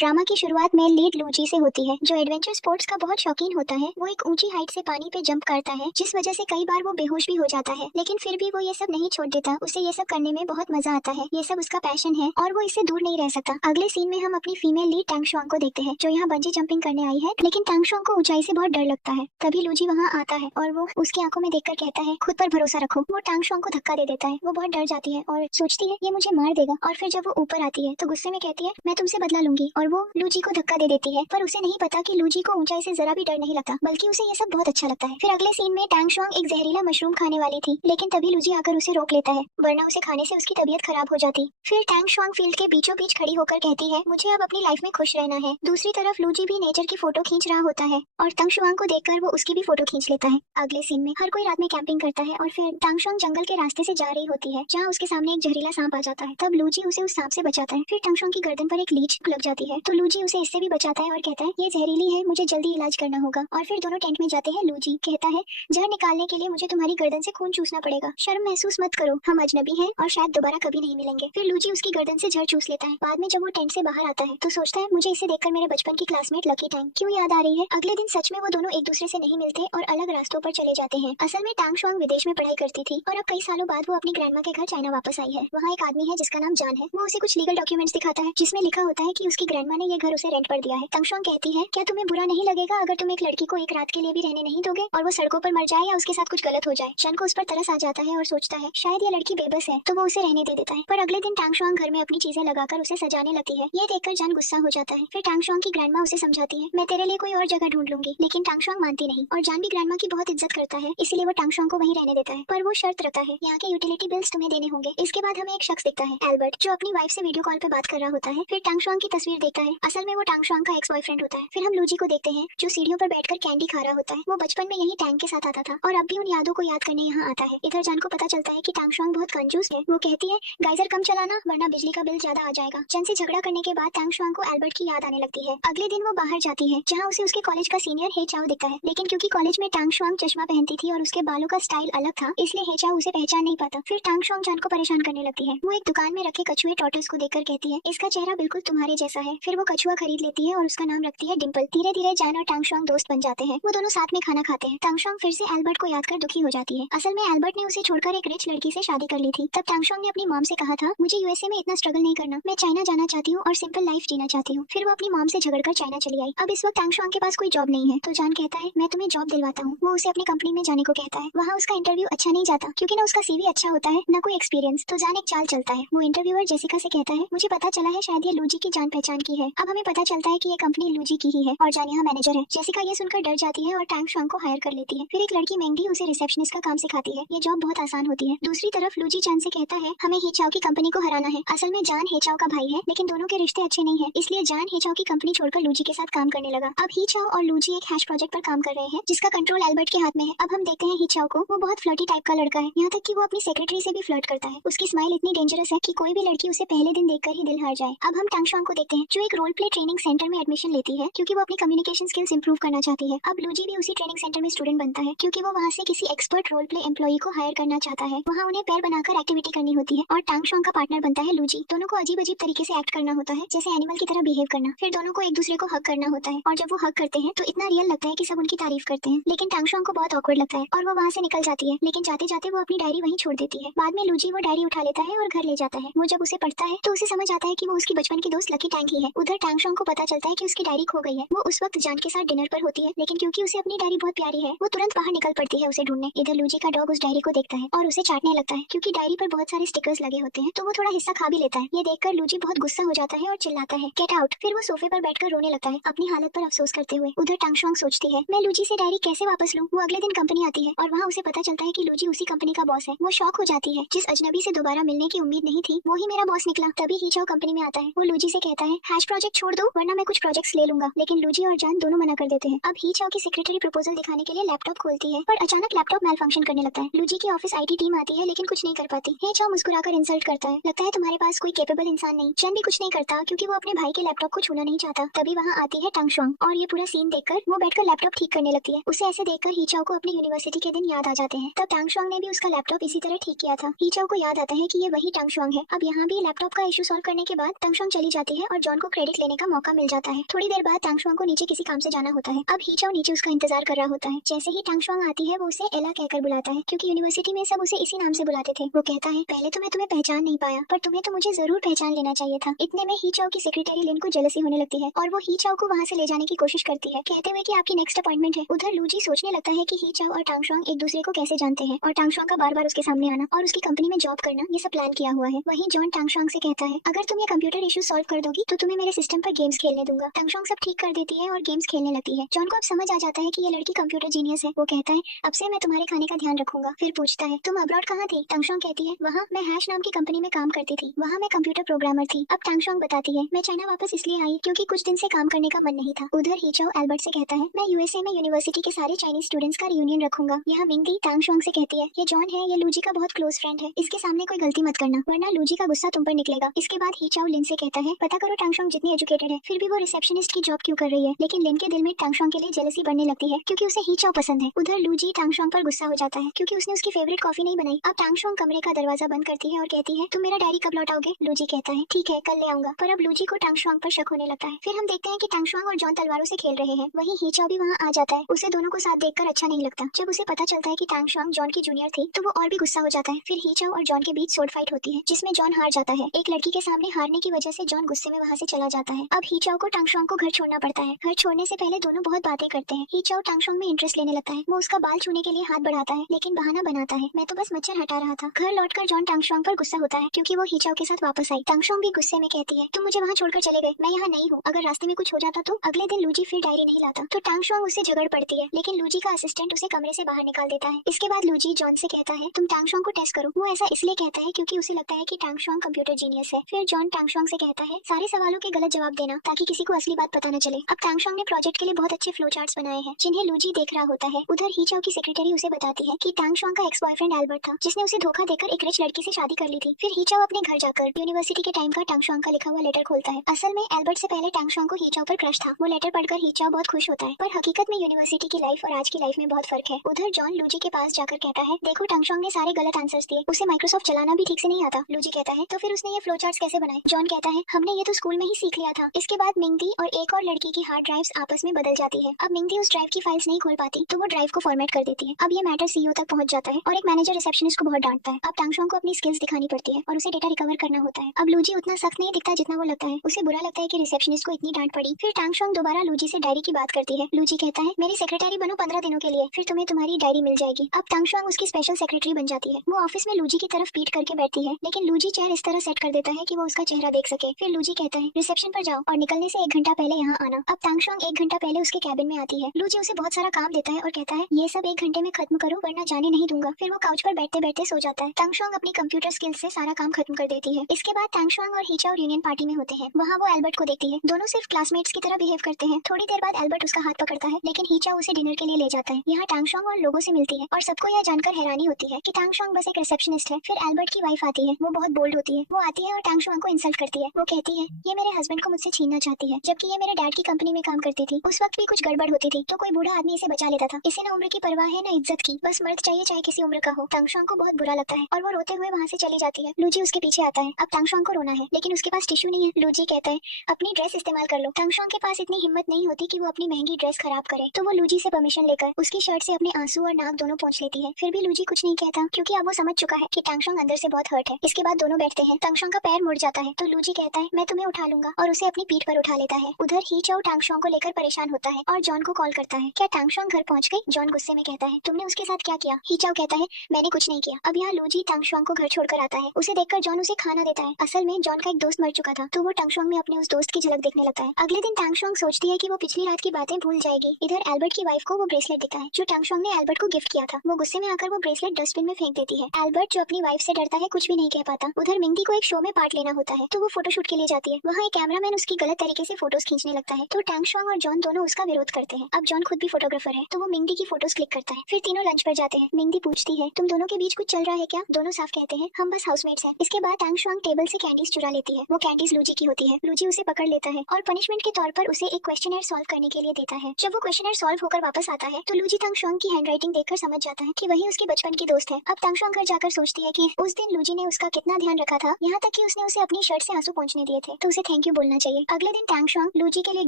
Drama की शुरुआत में लीड लूजी से होती है, जो एडवेंचर स्पोर्ट्स का बहुत शौकीन होता है। वो एक ऊंची हाइट से पानी पे जंप करता है, जिस वजह से कई बार वो बेहोश भी हो जाता है, लेकिन फिर भी वो ये सब नहीं छोड़ देता। उसे ये सब करने में बहुत मजा आता है, ये सब उसका पैशन है और वो इससे दूर नहीं रह सकता। अगले सीन में हम अपनी फीमेल लीड टांग शुआंग को देखते हैं, जो यहाँ बंजी जंपिंग करने आई है, लेकिन टांग शुआंग को ऊंचाई से बहुत डर लगता है। तभी लूजी वहाँ आता है और वो उसकी आंखों में देखकर कहता है, खुद पर भरोसा रखो। वो टांग शुआंग को धक्का दे देता है। वो बहुत डर जाती है और सोचती है ये मुझे मार देगा, और फिर जब वो ऊपर आती है तो गुस्से में कहती है मैं तुमसे बदला लूंगी, और वो लूजी को धक्का दे देती है। पर उसे नहीं पता कि लूजी को ऊंचाई से जरा भी डर नहीं लगता, बल्कि उसे ये सब बहुत अच्छा लगता है। फिर अगले सीन में टांग शुआंग एक जहरीला मशरूम खाने वाली थी, लेकिन तभी लूजी आकर उसे रोक लेता है, वरना उसे खाने से उसकी तबीयत खराब हो जाती। फिर टांग शुआंग फील्ड के बीचों बीच खड़ी होकर कहती है मुझे अब अपनी लाइफ में खुश रहना है। दूसरी तरफ लूजी भी नेचर की फोटो खींच रहा होता है और टांग शुआंग को देखकर वो उसकी भी फोटो खींच लेता है। अगले सीन में हर कोई रात में कैंपिंग करता है और फिर टांग शुआंग जंगल के रास्ते से जा रही होती है, जहाँ उसके सामने एक जहरीला सांप आ जाता है। तब लूजी उसे उस सांप से बचाता है। फिर टांग शुआंग की गर्दन पर एक लीच लग जाती है, तो लूजी उसे इससे भी बचाता है और कहता है ये जहरीली है, मुझे जल्दी इलाज करना होगा। और फिर दोनों टेंट में जाते हैं। लूजी कहता है जहर निकालने के लिए मुझे तुम्हारी गर्दन से खून चूसना पड़ेगा, शर्म महसूस मत करो, हम अजनबी हैं और शायद दोबारा कभी नहीं मिलेंगे। फिर लूजी उसकी गर्दन से जहर चूस लेता है। बाद में जब वो टेंट से बाहर आता है तो सोचता है मुझे इसे देखकर मेरे बचपन की क्लासमेट लकी टाइम क्यों याद आ रही है। अगले दिन सच में वो दोनों एक दूसरे से नहीं मिलते और अलग रास्तों पर चले जाते हैं। असल में टांग शुआंग विदेश में पढ़ाई करती थी और अब कई सालों बाद वो अपनी ग्रैंडमा के घर चाइना वापस आई है। वहाँ एक आदमी है जिसका नाम जान है। वो उसे कुछ लीगल डॉक्यूमेंट्स दिखाता है, जिसमें लिखा होता है कि उसकी ग्रैंडमा ने ये घर उसे रेंट पर दिया है। टांग शुआंग कहती है क्या तुम्हें बुरा नहीं लगेगा अगर तुम एक लड़की को एक रात के लिए भी रहने नहीं दोगे और वो सड़कों पर मर जाए या उसके साथ कुछ गलत हो जाए। शन को उस पर तरस आ जाता है और सोचता है शायद ये लड़की बेबस है, तो वो उसे रहने दे देता है। पर अगले दिन टांग शुआंग घर में अपनी चीजें लगाकर उसे सजाने लगती है। ये देखकर जान गुस्सा हो जाता है। फिर टांग शुआंग की ग्रैंडमा उसे समझाती है मैं तेरे लिए कोई और जगह ढूंढ लूंगी, लेकिन टांग शुआंग मानती नहीं और जान भी ग्रैंडमा की बहुत इज्जत करता है, इसीलिए वो टांग शुआंग को वहीं रहने देता है। पर वो शर्त रखता है यहाँ के यूटिलिटी बिल्स तुम्हें देने होंगे। इसके बाद हमें एक शख्स दिखता है, एल्बर्ट, जो अपनी वाइफ से वीडियो कॉल पे बात कर रहा होता है। फिर टांग शुआंग की तस्वीर देखता है। असल में वो टांग शुआंग का एक्स बॉयफ्रेंड होता है। फिर हम लूजी को देखते हैं, जो सीढ़ियों पर बैठकर कैंडी खा रहा होता है। वो बचपन में यही टैंग के साथ आता था और अब भी उन यादों को याद करने यहाँ आता है। इधर जान को पता चलता है कि टांग शुआंग बहुत कंजूस है। वो कहती है गाइजर कम चलाना वरना बिजली का बिल ज्यादा आ जाएगा। जन से झगड़ा करने के बाद टांग शुआंग को एल्बर्ट की याद आने लगती है। अगले दिन वो बाहर जाती है, जहाँ उसे उसके कॉलेज का सीनियर हे चाओ दिखता है, लेकिन क्योंकि कॉलेज में टांग शुआंग चश्मा पहनती थी और उसके बालों का स्टाइल अलग था, इसलिए हे चाओ उसे पहचान नहीं पाता। फिर टांग शुआंग जान को परेशान करने लगती है। वो एक दुकान में रखे कछुए टॉर्टोइस को देखकर कहती है इसका चेहरा बिल्कुल तुम्हारे जैसा है। फिर वो कछुआ खरीद लेती है और उसका नाम रखती है डिम्पल। धीरे धीरे जान और टांग शुआंग दोस्त बन जाते हैं। वो दोनों साथ में खाना खाते हैं। टांग शुआंग फिर से एल्बर्ट को याद कर दुखी हो जाती है। असल में एल्बर्ट ने उसे छोड़कर एक रिच लड़की से शादी कर ली थी। तब टांग शुआंग ने अपनी मॉम से कहा था मुझे यूएसए में इतना स्ट्रगल नहीं करना, मैं चाइना जाना चाहती हूँ और सिंपल लाइफ जीना चाहती हूँ। फिर वो अपनी मॉम से झगड़कर चाइना चली आई। अब इस वक्त टांग शुआंग के पास कोई जॉब नहीं है, तो जान कहता है मैं तुम्हें जॉब दिलवाता हूँ। वो उसे अपनी कंपनी में जाने को कहता है। वहाँ उसका इंटरव्यू अच्छा नहीं जाता, क्योंकि ना उसका सीवी अच्छा होता है ना कोई एक्सपीरियंस। तो जान एक चाल चलता है। वो इंटरव्यूअर जेसिका से कहता है मुझे पता चला है शायद ये लूजी की जान पहचान की है। अब हमें पता चलता है कि ये कंपनी लूजी की ही है और जान यहाँ मैनेजर है। जेसिका ये सुनकर डर जाती है और टांग शुआंग को हायर कर लेती है। फिर एक लड़की मेंगडी उसे रिसेप्शनिस्ट का काम सिखाती है। ये जॉब बहुत आसान होती है। दूसरी तरफ लूजी जान से कहता है हमें ही चाओ की कंपनी को हराना है। असल में जान हे चाओ का भाई है, लेकिन दोनों के रिश्ते अच्छे नहीं है, इसलिए जान हे चाओ की कंपनी छोड़कर लूजी के साथ काम करने लगा। अब ही चाओ और लूजी एक हैश प्रोजेक्ट पर काम कर रहे हैं, जिसका कंट्रोल एल्बर्ट के हाथ में है। अब हम देखते हैं ही चाओ को, वो बहुत फ्लर्टी टाइप का लड़का है, यहाँ तक कि वो अपनी सेक्रेटरी से भी फ्लर्ट करता है। उसकी स्माइल इतनी डेंजरस है कि कोई भी लड़की उसे पहले दिन देखकर ही दिल हार जाए। अब हम टांग शुआंग को देखते हैं, जो एक रोल प्ले ट्रेनिंग सेंटर में एडमिशन लेती है, क्योंकि वो अपनी कम्युनिकेशन स्किल्स इंप्रूव करना चाहती है। अब लूजी भी उसी ट्रेनिंग सेंटर में स्टूडेंट बनता है, क्योंकि वो वहाँ से किसी एक्सपर्ट रोल प्ले एम्प्लॉई को हायर करना चाहता है। वहाँ उन्हें पैर बनाकर एक्टिविटी करनी होती है और टांग शुआंग का पार्टनर बनता है लूजी। दोनों को अजीब अजीब तरीके से एक्ट करना होता है, जैसे एनिमल की तरह बिहेव करना। फिर दोनों को एक दूसरे को हक करना होता है और जब वो हक करते हैं तो इतना रियल लगता है कि सब उनकी तारीफ करते हैं। लेकिन टांग शुआंग को बहुत ऑकवर्ड लगता है और वो वहाँ से निकल जाती है, लेकिन जाते जाते वो अपनी डायरी वहीं छोड़ देती है। बाद में लूजी वो डायरी उठा लेता है और घर ले जाता है। वो जब उसे पढ़ता है तो उसे समझ आता है कि वो उसकी बचपन की दोस्त लकी टैंग ही है। उधर टांग शुआंग को पता चलता है कि उसकी डायरी खो गई है। वो उस वक्त जान के साथ डिनर पर होती है, लेकिन क्योंकि उसे अपनी डायरी बहुत प्यारी है वो तुरंत बाहर निकल पड़ती है उसे ढूंढने। इधर लूजी का डॉग उस डायरी को देखता है और उसे चाटने लगता है, क्योंकि डायरी पर बहुत सारे स्टिकर्स लगे होते हैं, तो वो थोड़ा हिस्सा खा भी लेता है। ये देखकर लूजी बहुत गुस्सा हो जाता है और चिल्लाता है गेट आउट। फिर वो सोफे पर बैठकर रोने लगता है, अपनी हालत पर अफसोस करते हुए। उधर टांग शुआंग सोचती है मैं लूजी से डायरी कैसे वापस लूं। वो अगले दिन कंपनी आती है और वहाँ उसे पता चलता है कि लूजी उसी कंपनी का बॉस है। वो शॉक हो जाती है, जिस अजनबी से दोबारा मिलने की उम्मीद नहीं थी वो ही मेरा बॉस निकला। तभी ही चाओ कंपनी में आता है। वो लूजी से कहता है हैश प्रोजेक्ट छोड़ दो वरना मैं कुछ प्रोजेक्ट्स ले लूंगा, लेकिन लूजी और जान दोनों मना कर देते हैं। अब ही चाओ की सेक्रेटरी प्रपोजल दिखाने के लिए लैपटॉप खोलती है, पर अचानक लैपटॉप मैल फंक्शन करने लगता है। लूजी की ऑफिस आईटी टीम आती है, लेकिन कुछ नहीं कर पाती। हे चाओ मुस्कुराकर इंसल्ट करता है, लगता है तुम्हारे पास कोई केपेबल इंसान नहीं। जन भी कुछ नहीं करता, क्योंकि वो अपने भाई के लैपटॉप को छूना नहीं चाहता। तभी वहाँ आती है टांग शुआंग और ये पूरा सीन देखकर वो बैठकर लैपटॉप ठीक करने लगती है। उसे ऐसे देखकर ही चाओ को अपनी यूनिवर्सिटी के दिन याद आ जाते हैं। तब टांग शुआंग ने भी उसका लैपटॉप इसी तरह ठीक किया था। ही चाओ को याद आता है कि ये वही टांग शुआंग है। अब यहाँ भी लैपटॉप का इशू सॉल्व करने के बाद टांग शुआंग चली जाती है और जॉन को क्रेडिट लेने का मौका मिल जाता है। थोड़ी देर बाद टांगशुआंग को नीचे किसी काम से जाना होता है। अब हीचाओ नीचे उसका इंतजार कर रहा होता है। जैसे ही टांगशुआंग आती है वो उसे एला कहकर बुलाता है, क्योंकि यूनिवर्सिटी में सब उसे इसी नाम से बुलाते थे। वो कहता है, पहले तो मैं तुम्हें पहचान नहीं पाया, पर तुम्हें तो मुझे जरूर पहचान लेना चाहिए था। इतने में हीचाओ की सेक्रेटरी लिन को जेलसी होने लगती है और वो हीचाओ को वहाँ से ले जाने की कोशिश करती है, कहते हुए कि आपकी नेक्स्ट अपॉइंटमेंट है। उधर लूजी सोचने लगता है कि हीचाओ और टांगशुआंग एक दूसरे को कैसे जानते हैं और टांगशुआंग का बार बार उसके सामने आना और उसकी कंपनी में जॉब करना ये सब प्लान किया हुआ है। वहीं जॉन टांगशुआंग से कहता है, अगर तुम ये कंप्यूटर इशू सॉल्व कर दोगी तो तुम्हें मेरे सिस्टम पर गेम्स खेलने दूंगा। टांगशुआंग सब ठीक कर देती है और गेम्स खेलने लगती है। जॉन को अब समझ आ जाता है कि ये लड़की कंप्यूटर जीनियस है। वो कहता है, अब से मैं तुम्हारे खाने का ध्यान रखूंगा। फिर पूछता है, तुम अब्रॉड कहाँ थी? टांगशुआंग कहती है, वहाँ मैं हैश नाम की कंपनी में काम करती थी, वहाँ मैं कंप्यूटर प्रोग्रामर थी। अब टांगशुआंग बताती है, मैं चाइना वापस इसलिए आई क्योंकि कुछ दिन से काम करने का मन नहीं था। उधर हीचाओ एल्बर्ट से कहता है, मैं यूएसए में यूनिवर्सिटी के सारे चाइनीज स्टूडेंट्स का रियूनियन रखूंगा। यहाँ मिंगदी टांगशुआंग से कहती है, ये जॉन है, ये लूजी का बहुत क्लोज फ्रेंड है, इसके सामने कोई गलती मत करना वरना लूजी का गुस्सा तुम पर निकलेगा। इसके बाद हीचाओ लिन से कहता है, पता करो टांगशुआंग जितनी एजुकेटेड है फिर भी वो रिसेप्शनिस्ट की जॉब क्यों कर रही है। लेकिन लिन के दिल में टांगशुआंग के लिए जेलसी बढ़ने लगती है क्योंकि उसे हीचाओ पसंद है। उधर लूजी टांगशुआंग पर गुस्सा हो जाता है क्योंकि उसने उसकी फेवरेट कॉफी नहीं बनाई। अब टांगशुआंग कमरे का दरवाजा बंद करती है और कहती है, तुम मेरा डायरी कब लौटाओगे? लूजी कहता है, ठीक है कल ले आऊंगा। पर अब लूजी को टांगशुआंग पर शक होने लगता है। फिर हम देखते हैं कि टांगशुआंग और जॉन तलवारों से खेल रहे हैं। वहीं हीचाओ भी वहाँ आ जाता है। उसे दोनों को साथ देखकर अच्छा नहीं लगता। जब उसे पता चलता है कि टांगशुआंग जॉन की जूनियर थी तो वो और भी गुस्सा हो जाता है। फिर हीचाओ और जॉन के बीच सोड फाइट होती है जिसमें जॉन हार जाता है। एक लड़की के सामने हारने की वजह से जॉन गुस्से में वहाँ से चला जाता है। अब हीचाओ को टांगशुआंग को घर छोड़ना पड़ता है। घर छोड़ने से पहले दोनों बहुत बातें करते हैं। हीचाओ टांगशुआंग में इंटरेस्ट लेने लगता है। वो उसका बाल छूने के लिए हाथ बढ़ाता है लेकिन बहाना बनाता है, मैं तो बस मच्छर हटा रहा था। घर लौटकर जॉन टांगशुआंग पर गुस्सा होता है क्योंकि वो हीचाओ के साथ वापस आई। टांगशुआंग भी गुस्से में कहती है, तुम मुझे वहाँ छोड़कर चले गए, मैं यहाँ नहीं हूँ, अगर रास्ते में कुछ हो जाता तो? अगले दिन लूजी फिर डायरी नहीं लाता तो टांगशुआंग उससे झगड़ पड़ती है, लेकिन लूजी का असिस्टेंट उसे कमरे से बाहर निकाल देता है। इसके बाद लूजी जॉन से कहता है, तुम टांगशुआंग को टेस्ट करो। वो ऐसा इसलिए कहता है क्योंकि उसे लगता है कि टांगशुआंग कंप्यूटर जीनियस है। फिर जॉन टांगशुआंग से कहता है, सारे सवालों के गलत जवाब देना ताकि किसी को असली बात पता न चले। अब टांगशुआंग ने प्रोजेक्ट के लिए बहुत अच्छे फ्लो चार्ट्स बनाए हैं जिन्हें लूजी देख रहा होता है। उधर हीचाओ की सेक्रेटरी उसे बताती है कि टांगशुआंग का एक्स बॉयफ्रेंड एल्बर्ट था जिसने उसे धोखा देकर एक रिच लड़की से शादी कर ली थी। फिर हीचाओ अपने घर जाकर यूनिवर्सिटी के टाइम का टांगशुआंग का लिखा हुआ लेटर खोलता है। असल में एल्बर्ट से पहले टांगशुआंग को हीचाओ पर क्रश था। वो लेटर पढ़कर हीचाओ बहुत खुश होता है, पर हकीकत में यूनिवर्सिटी की लाइफ और आज की लाइफ में बहुत फर्क है। उधर जॉन लूजी के पास जाकर कहता है, देखो टांगशुआंग ने सारे गलत आंसर्स दिए, उसे माइक्रोसॉफ्ट चलाना भी ठीक से नहीं आता। लूजी कहता है, तो फिर उसने ये फ्लो चार्ट्स कैसे बनाए? जॉन कहता है, हमने ये तो स्कूल में ही सीख लिया था। इसके बाद मिंगदी और एक और लड़की की हार्ड ड्राइव्स आपस में बदल जाती है। अब मिंगदी उस ड्राइव की फाइल्स नहीं खोल पाती तो वो ड्राइव को फॉर्मेट कर देती है। अब ये मैटर सीईओ तक पहुंच जाता है और एक मैनेजर रिसेप्शनिस्ट को बहुत डांटता है। अब टांगशुआंग को अपनी स्किल्स दिखानी पड़ती है और उसे डेटा रिकवर करना होता है। अब लूजी उतना सख्त नहीं दिखता जितना वो लगता है। उसे बुरा लगता है कि रिसेप्शनिस्ट को इतनी डांट पड़ी। फिर टांगशुआंग दोबारा लूजी से डायरी की बात करती है। लूजी कहता है, मेरी सेक्रेटरी बनो 15 दिनों के लिए, फिर तुम्हें तुम्हारी डायरी मिल जाएगी। अब टांगशुआंग उसकी स्पेशल सेक्रेटरी बन जाती है। वो ऑफिस में लूजी की तरफ पीट करके बैठती है, लेकिन लूजी चेयर इस तरह सेट कर देता है कि वो उसका चेहरा देख सके। फिर लूजी कहता है, रिसेप्शन पर जाओ और निकलने से 1 घंटा पहले यहाँ आना। अब टांगशुआंग 1 घंटा पहले उसके कैबिन में आती है। लूजी उसे बहुत सारा काम देता है और कहता है, ये सब 1 घंटे में खत्म करो वरना जाने नहीं दूंगा। फिर वो काउच पर बैठते बैठते सो जाता है। टांगशुआंग अपनी कंप्यूटर स्किल्स से सारा काम खत्म कर देती है। इसके बाद टांगशुआंग और हीचाओ यूनियन पार्टी में होते हैं। वहाँ वो एल्बर्ट को देखती है। दोनों सिर्फ क्लासमेट्स की तरह बिहेव करते हैं। थोड़ी देर बाद एल्बर्ट उसका हाथ पकड़ता है, लेकिन हीचाओ उसे डिनर के लिए ले जाता है। यहाँ टांगशुआंग और लोगों से मिलती है और सबको यह जानकर हैरानी होती है कि टांगशुआंग बस एक रिसेप्शनिस्ट है। फिर एल्बर्ट की वाइफ आती है। वो बहुत बोल्ड होती है। वो आती है और टांगशुआंग को इंसल्ट करती है। वो कहती है, ये मेरे हस्बैंड को मुझसे छीनना चाहती है, जबकि ये मेरे डैड की कंपनी में काम करती थी। उस वक्त भी कुछ गड़बड़ होती थी तो कोई बूढ़ा आदमी इसे बचा लेता था। इसे ना उम्र की परवाह है ना इज्जत की, बस मर्द चाहिए चाहे किसी उम्र का हो। टांगशुआंग को बहुत बुरा लगता है और वो रोते हुए वहाँ से चली जाती है। लूजी उसके पीछे आता है। अब टांगशुआंग को रोना है लेकिन उसके पास टिश्यू नहीं है। लूजी कहता है, अपनी ड्रेस इस्तेमाल कर लो। टांगशुआंग के पास इतनी हिम्मत नहीं होती कि वो अपनी महंगी ड्रेस खराब करे, तो वो लूजी से परमिशन लेकर उसकी शर्ट से अपने आंसू और नाक दोनों पोंछ लेती है। फिर भी लूजी कुछ नहीं कहता क्योंकि अब वो समझ चुका है कि टांगशुआंग अंदर से बहुत हर्ट है। इसके बाद दोनों बैठते हैं। टांगशुआंग का पैर मुड़ जाता है तो लूजी कहता है, मैं तुम्हें उठा लूंगा, और उसे अपनी पीठ पर उठा लेता है। उधर हीचाओ टांगशुआंग को लेकर परेशान होता है और जॉन को कॉल करता है। क्या टांगशुआंग घर पहुंच गई? जॉन गुस्से में कहता है, तुमने उसके साथ क्या किया? हीचाओ कहता है, मैंने कुछ नहीं किया। अब यहाँ लूजी टांगशुआंग को घर छोड़कर आता है। उसे देखकर जॉन उसे खाना देता है। असल में जॉन का एक दोस्त मर चुका था तो वो टांगशुआंग में अपने उस दोस्त की झलक देखने लगता है। अगले दिन टांगशुआंग सोचती है कि वो पिछली रात की बातें भूल जाएगी। इधर एल्बर्ट की वाइफ को वो ब्रेसलेट दिखता है जो टांगशुआंग ने एल्बर्ट को गिफ्ट किया था। वो गुस्से में आकर वो ब्रेसलेट डस्टबिन में फेंक देती है। एल्बर्ट जो अपनी वाइफ से डरता है कुछ भी नहीं कह पाता। उधर मिंगदी को एक शो में पार्ट लेना होता है तो वो फोटोशूट के लिए जाती है। वहाँ एक कैमरामैन उसकी गलत तरीके से फोटोज खींचने लगता है तो टांगशुआंग और जॉन दोनों उसका विरोध करते हैं। अब जॉन खुद भी फोटोग्राफर है तो वो मिंगदी की फोटोज क्लिक करता है। फिर तीनों लंच पर जाते हैं। मिंगदी पूछती है, तुम दोनों के बीच कुछ चल रहा है क्या? दोनों साफ कहते हैं, हम बस हाउसमेट्स हैं। इसके बाद टांगशुआंग टेबल से कैंडीज चुरा लेती है। वो कैंडीज लूजी की होती है। लूजी उसे पकड़ लेता है और पनिशमेंट के तौर पर उसे एक क्वेश्चनर सॉल्व करने के लिए देता है। जब वो क्वेश्चनर सॉल्व होकर वापस आता है तो लूजी टांगशुआंग की हैंडराइटिंग देखकर समझ जाता है कि वही उसकी बचपन की दोस्त है। अब टांगशुआंग घर जाकर सोचती है कि उस दिन लूजी ने उसका कितना ध्यान रखा था, यहाँ तक कि उसने उसे अपनी शर्ट से आंसू पोंछने दिए थे तो उसे थैंक थैंक यू बोलना चाहिए। अगले दिन टैंग शुआंग लूजी के लिए